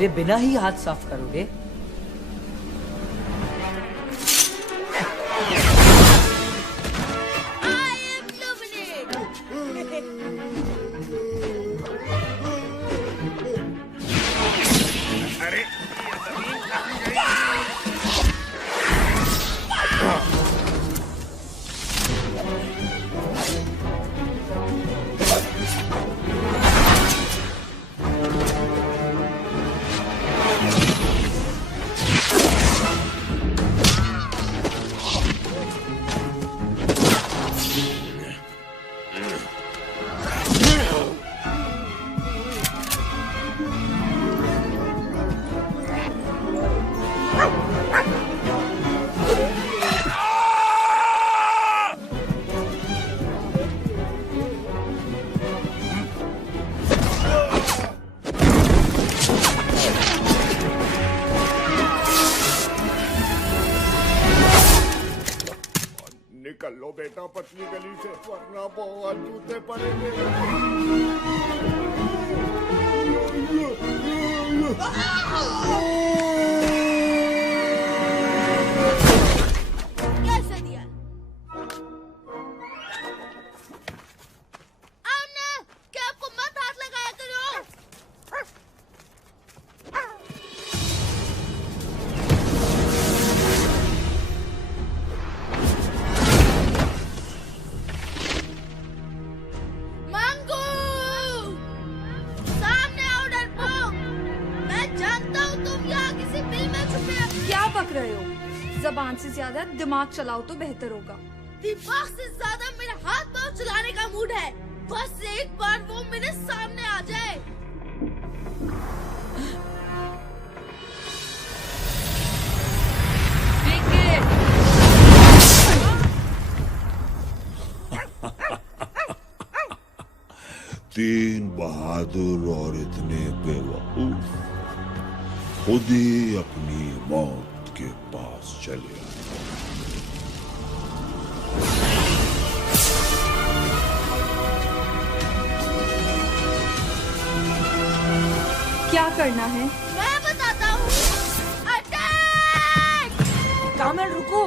मेरे बिना ही हाथ साफ करोगे? निकल लो बेटा पतली गली से, वरना बहुत जूते पड़ेंगे। कैसे दिया? आमना, क्या आपको मत हाथ लगाया करो? क्या बक रहे हो? जबान से ज्यादा दिमाग चलाओ तो बेहतर होगा। दिमाग से ज्यादा मेरा हाथ पांव चलाने का मूड है। बस एक बार वो मेरे सामने आ जाए। तीन बहादुर और इतने बेवकूफ खुद ही अपनी मौत के पास चले आए। क्या करना है? मैं बताता हूँ। अटैक! कामिल रुको।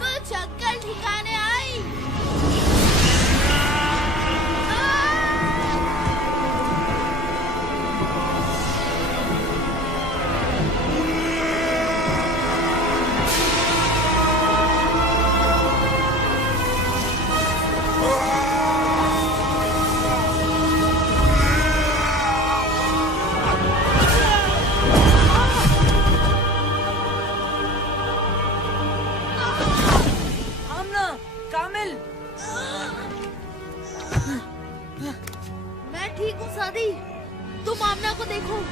कुछ अक्कल ठिकाने आई। मैं ठीक हूँ सादी, तुम आमना को देखो।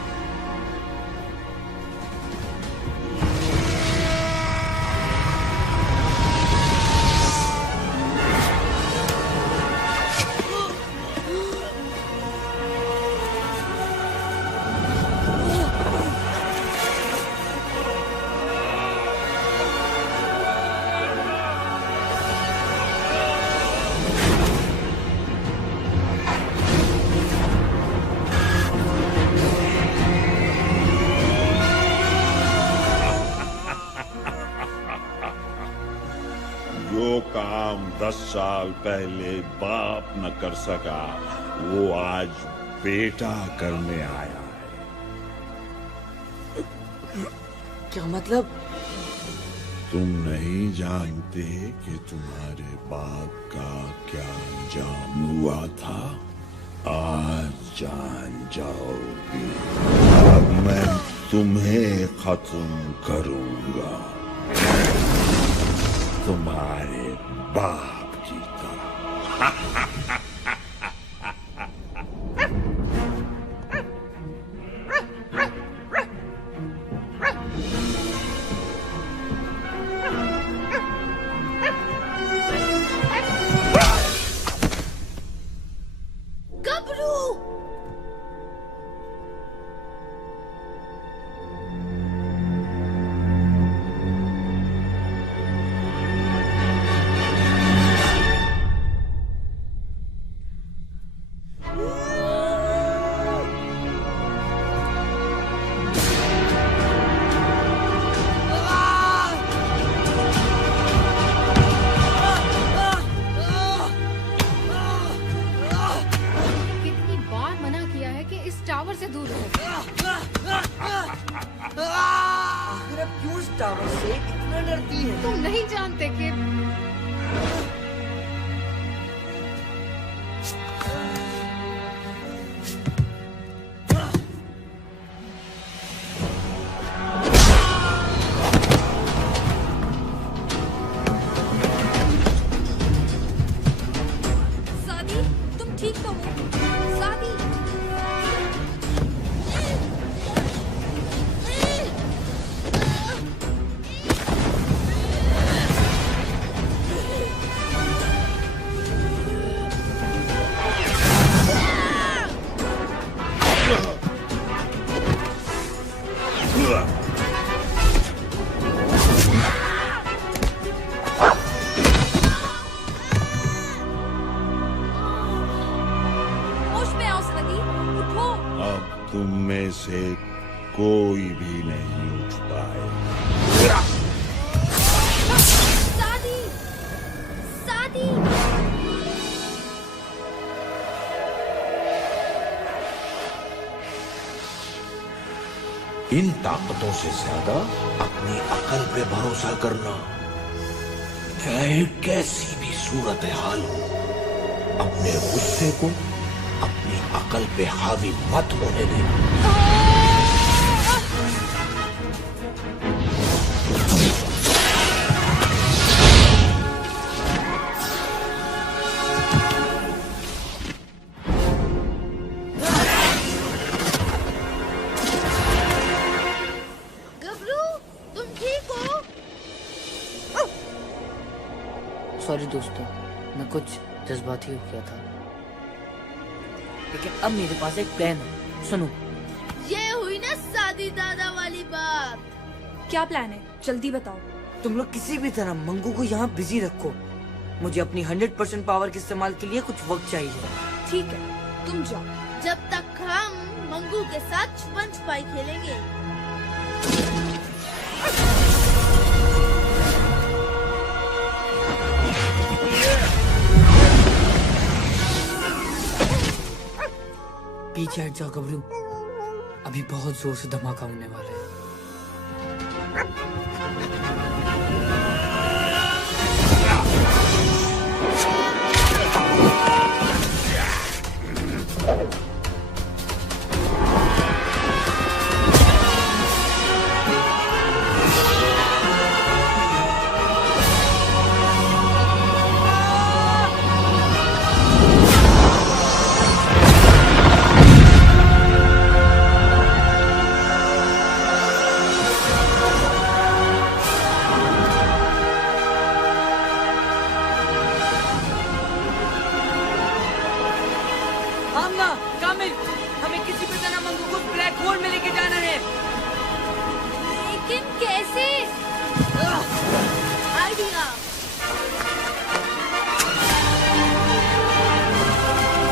जो काम 10 साल पहले बाप न कर सका वो आज बेटा करने आया है। क्या मतलब? तुम नहीं जानते कि तुम्हारे बाप का क्या अंजाम हुआ था? आज जान जाओगे। अब मैं तुम्हें खत्म करूंगा, तुम्हारे बाप की तरह। टावर से दूर रहो। आखिर अब क्यों इस टावर से इतना डरती है? तुम नहीं जानते कि सादी, तुम ठीक तो हो? सादी, होश में आओ सादी, उठो। अब तुम में से कोई भी नहीं उठ पाए। सादी, सादी। इन ताकतों से ज्यादा अपनी अकल पे भरोसा करना। चाहे कैसी भी सूरत हाल हो, अपने गुस्से को अपनी अकल पे हावी मत होने देना। गबरू, तुम ठीक हो? सॉरी दोस्तों, मैं कुछ जज्बाती हो गया था, लेकिन अब मेरे पास एक प्लान है। सुनो। ये हुई ना सादी दादा वाली बात। क्या प्लान है? जल्दी बताओ। तुम लोग किसी भी तरह मंगू को यहाँ बिजी रखो। मुझे अपनी 100% पावर के इस्तेमाल के लिए कुछ वक्त चाहिए। ठीक है, तुम जाओ। जब तक हम मंगू के साथ छुपन छुपाई खेलेंगे। पीछे हट जाओ गबरू, अभी बहुत जोर से धमाका होने वाला है। आमना, कामिल, हमें किसी भी तरह मंगू को ब्लैक होल में लेके जाना है। लेकिन कैसे? आइडिया।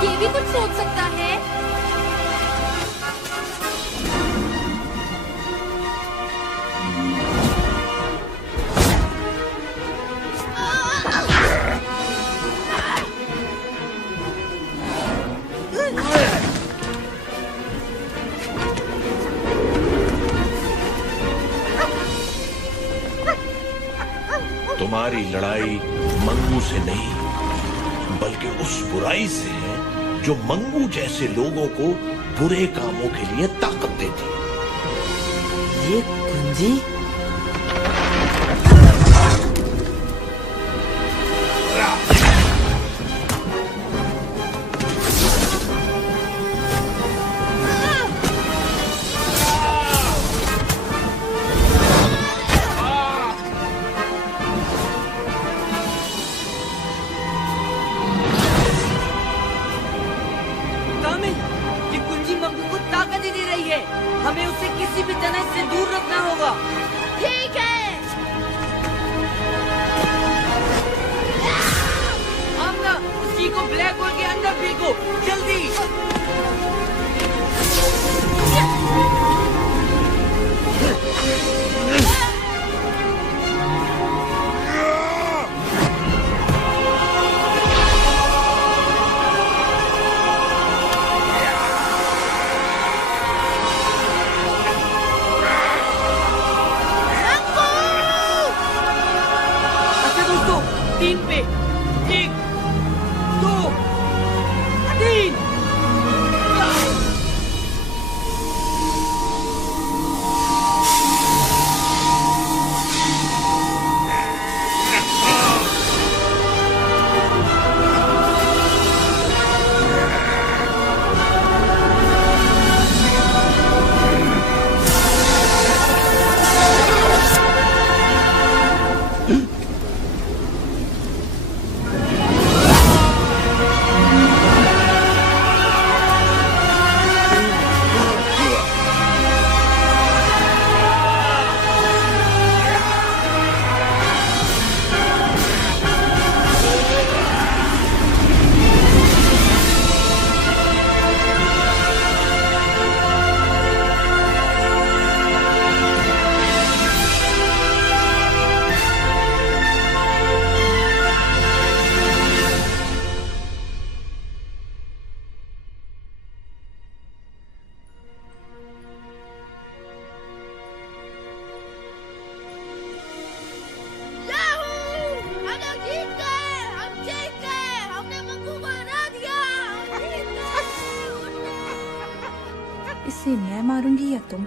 ये भी कुछ सोच सकता है। हमारी लड़ाई मंगू से नहीं, बल्कि उस बुराई से है जो मंगू जैसे लोगों को बुरे कामों के लिए ताकत देती है। ये कुंजी? हमें उसे किसी भी तरह से दूर रखना होगा। ठीक है। आमना, उसी को ब्लैक होल के अंदर फेंको, जल्दी। तीन पे, 1, 2, 3। इसे मैं मारूंगी या तुम?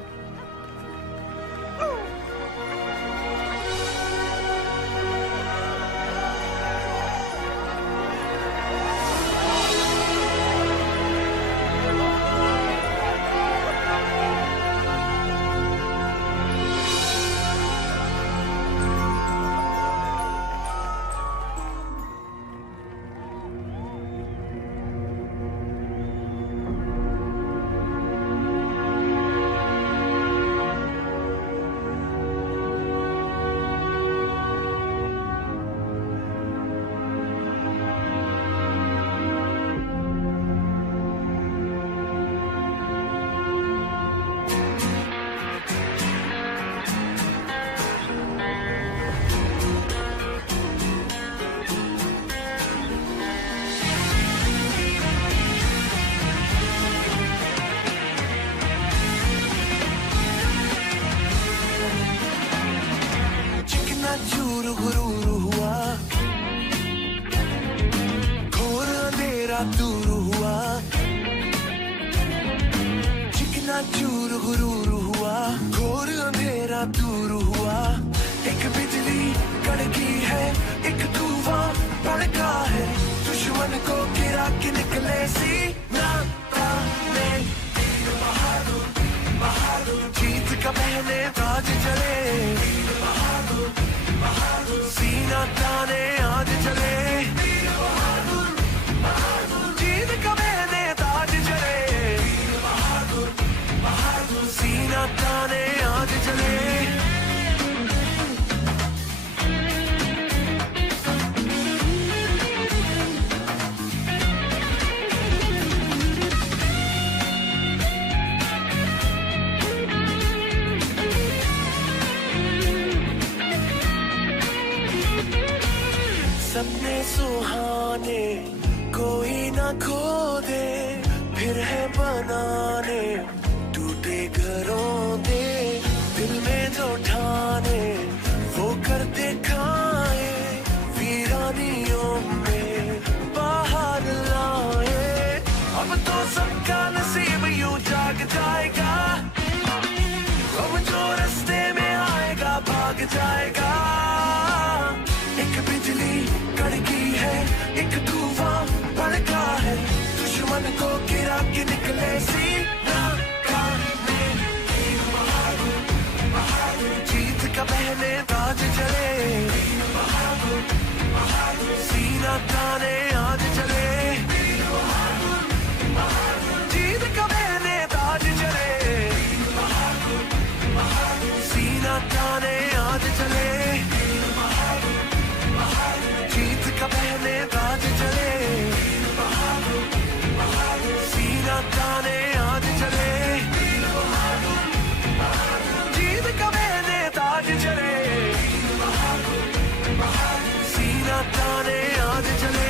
चूर गुरूर हुआ, घोर अंधेरा दूर हुआ। चिकना चूर गुरूर हुआ, घोर अंधेरा दूर हुआ। एक बिजली कड़की है, एक तूफान भड़का है। दुश्मन को गिरा के निकले सीना ताने। बहादुर बहादुर जीत का पहले ताज चले। सीना ताने आज चले। जीत का मैंने ताज चले। सीना ताने आज चले। सपने सुहाने कोई ना खो दे, फिर है बनाने टूटे घरों दे। दिल में जो ठाने वो कर दिखाए। जाएगा, अब जो रास्ते में आएगा भाग जाएगा। एक बिजली कड़की है, एक तूफान भड़का है, दुश्मन को गिरा के निकले सीना खाने। जीत का पहले ताज चले, सीना ताने आज चले। जीत का पहले ताज चले, सीना ताने आज चले। जीत का पहले ताज चले, सीना ताने आज चले। जीत का पहले ताज चले, सीना ताने आज चले।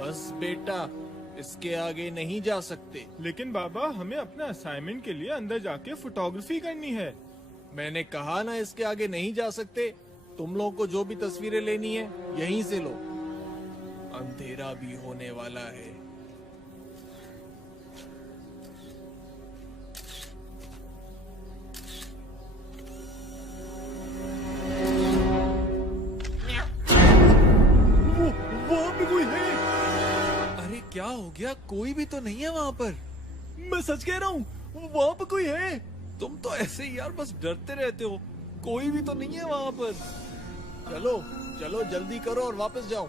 बस बेटा, इसके आगे नहीं जा सकते। लेकिन बाबा, हमें अपना असाइनमेंट के लिए अंदर जाके फोटोग्राफी करनी है। मैंने कहा ना इसके आगे नहीं जा सकते। तुम लोगों को जो भी तस्वीरें लेनी है यहीं से लो, अंधेरा भी होने वाला है। वहाँ पे कोई है। अरे क्या हो गया? कोई भी तो नहीं है वहाँ पर। मैं सच कह रहा हूँ, वहाँ पे कोई है। तुम तो ऐसे ही यार बस डरते रहते हो। कोई भी तो नहीं है वहाँ पर। चलो चलो जल्दी करो और वापस जाओ।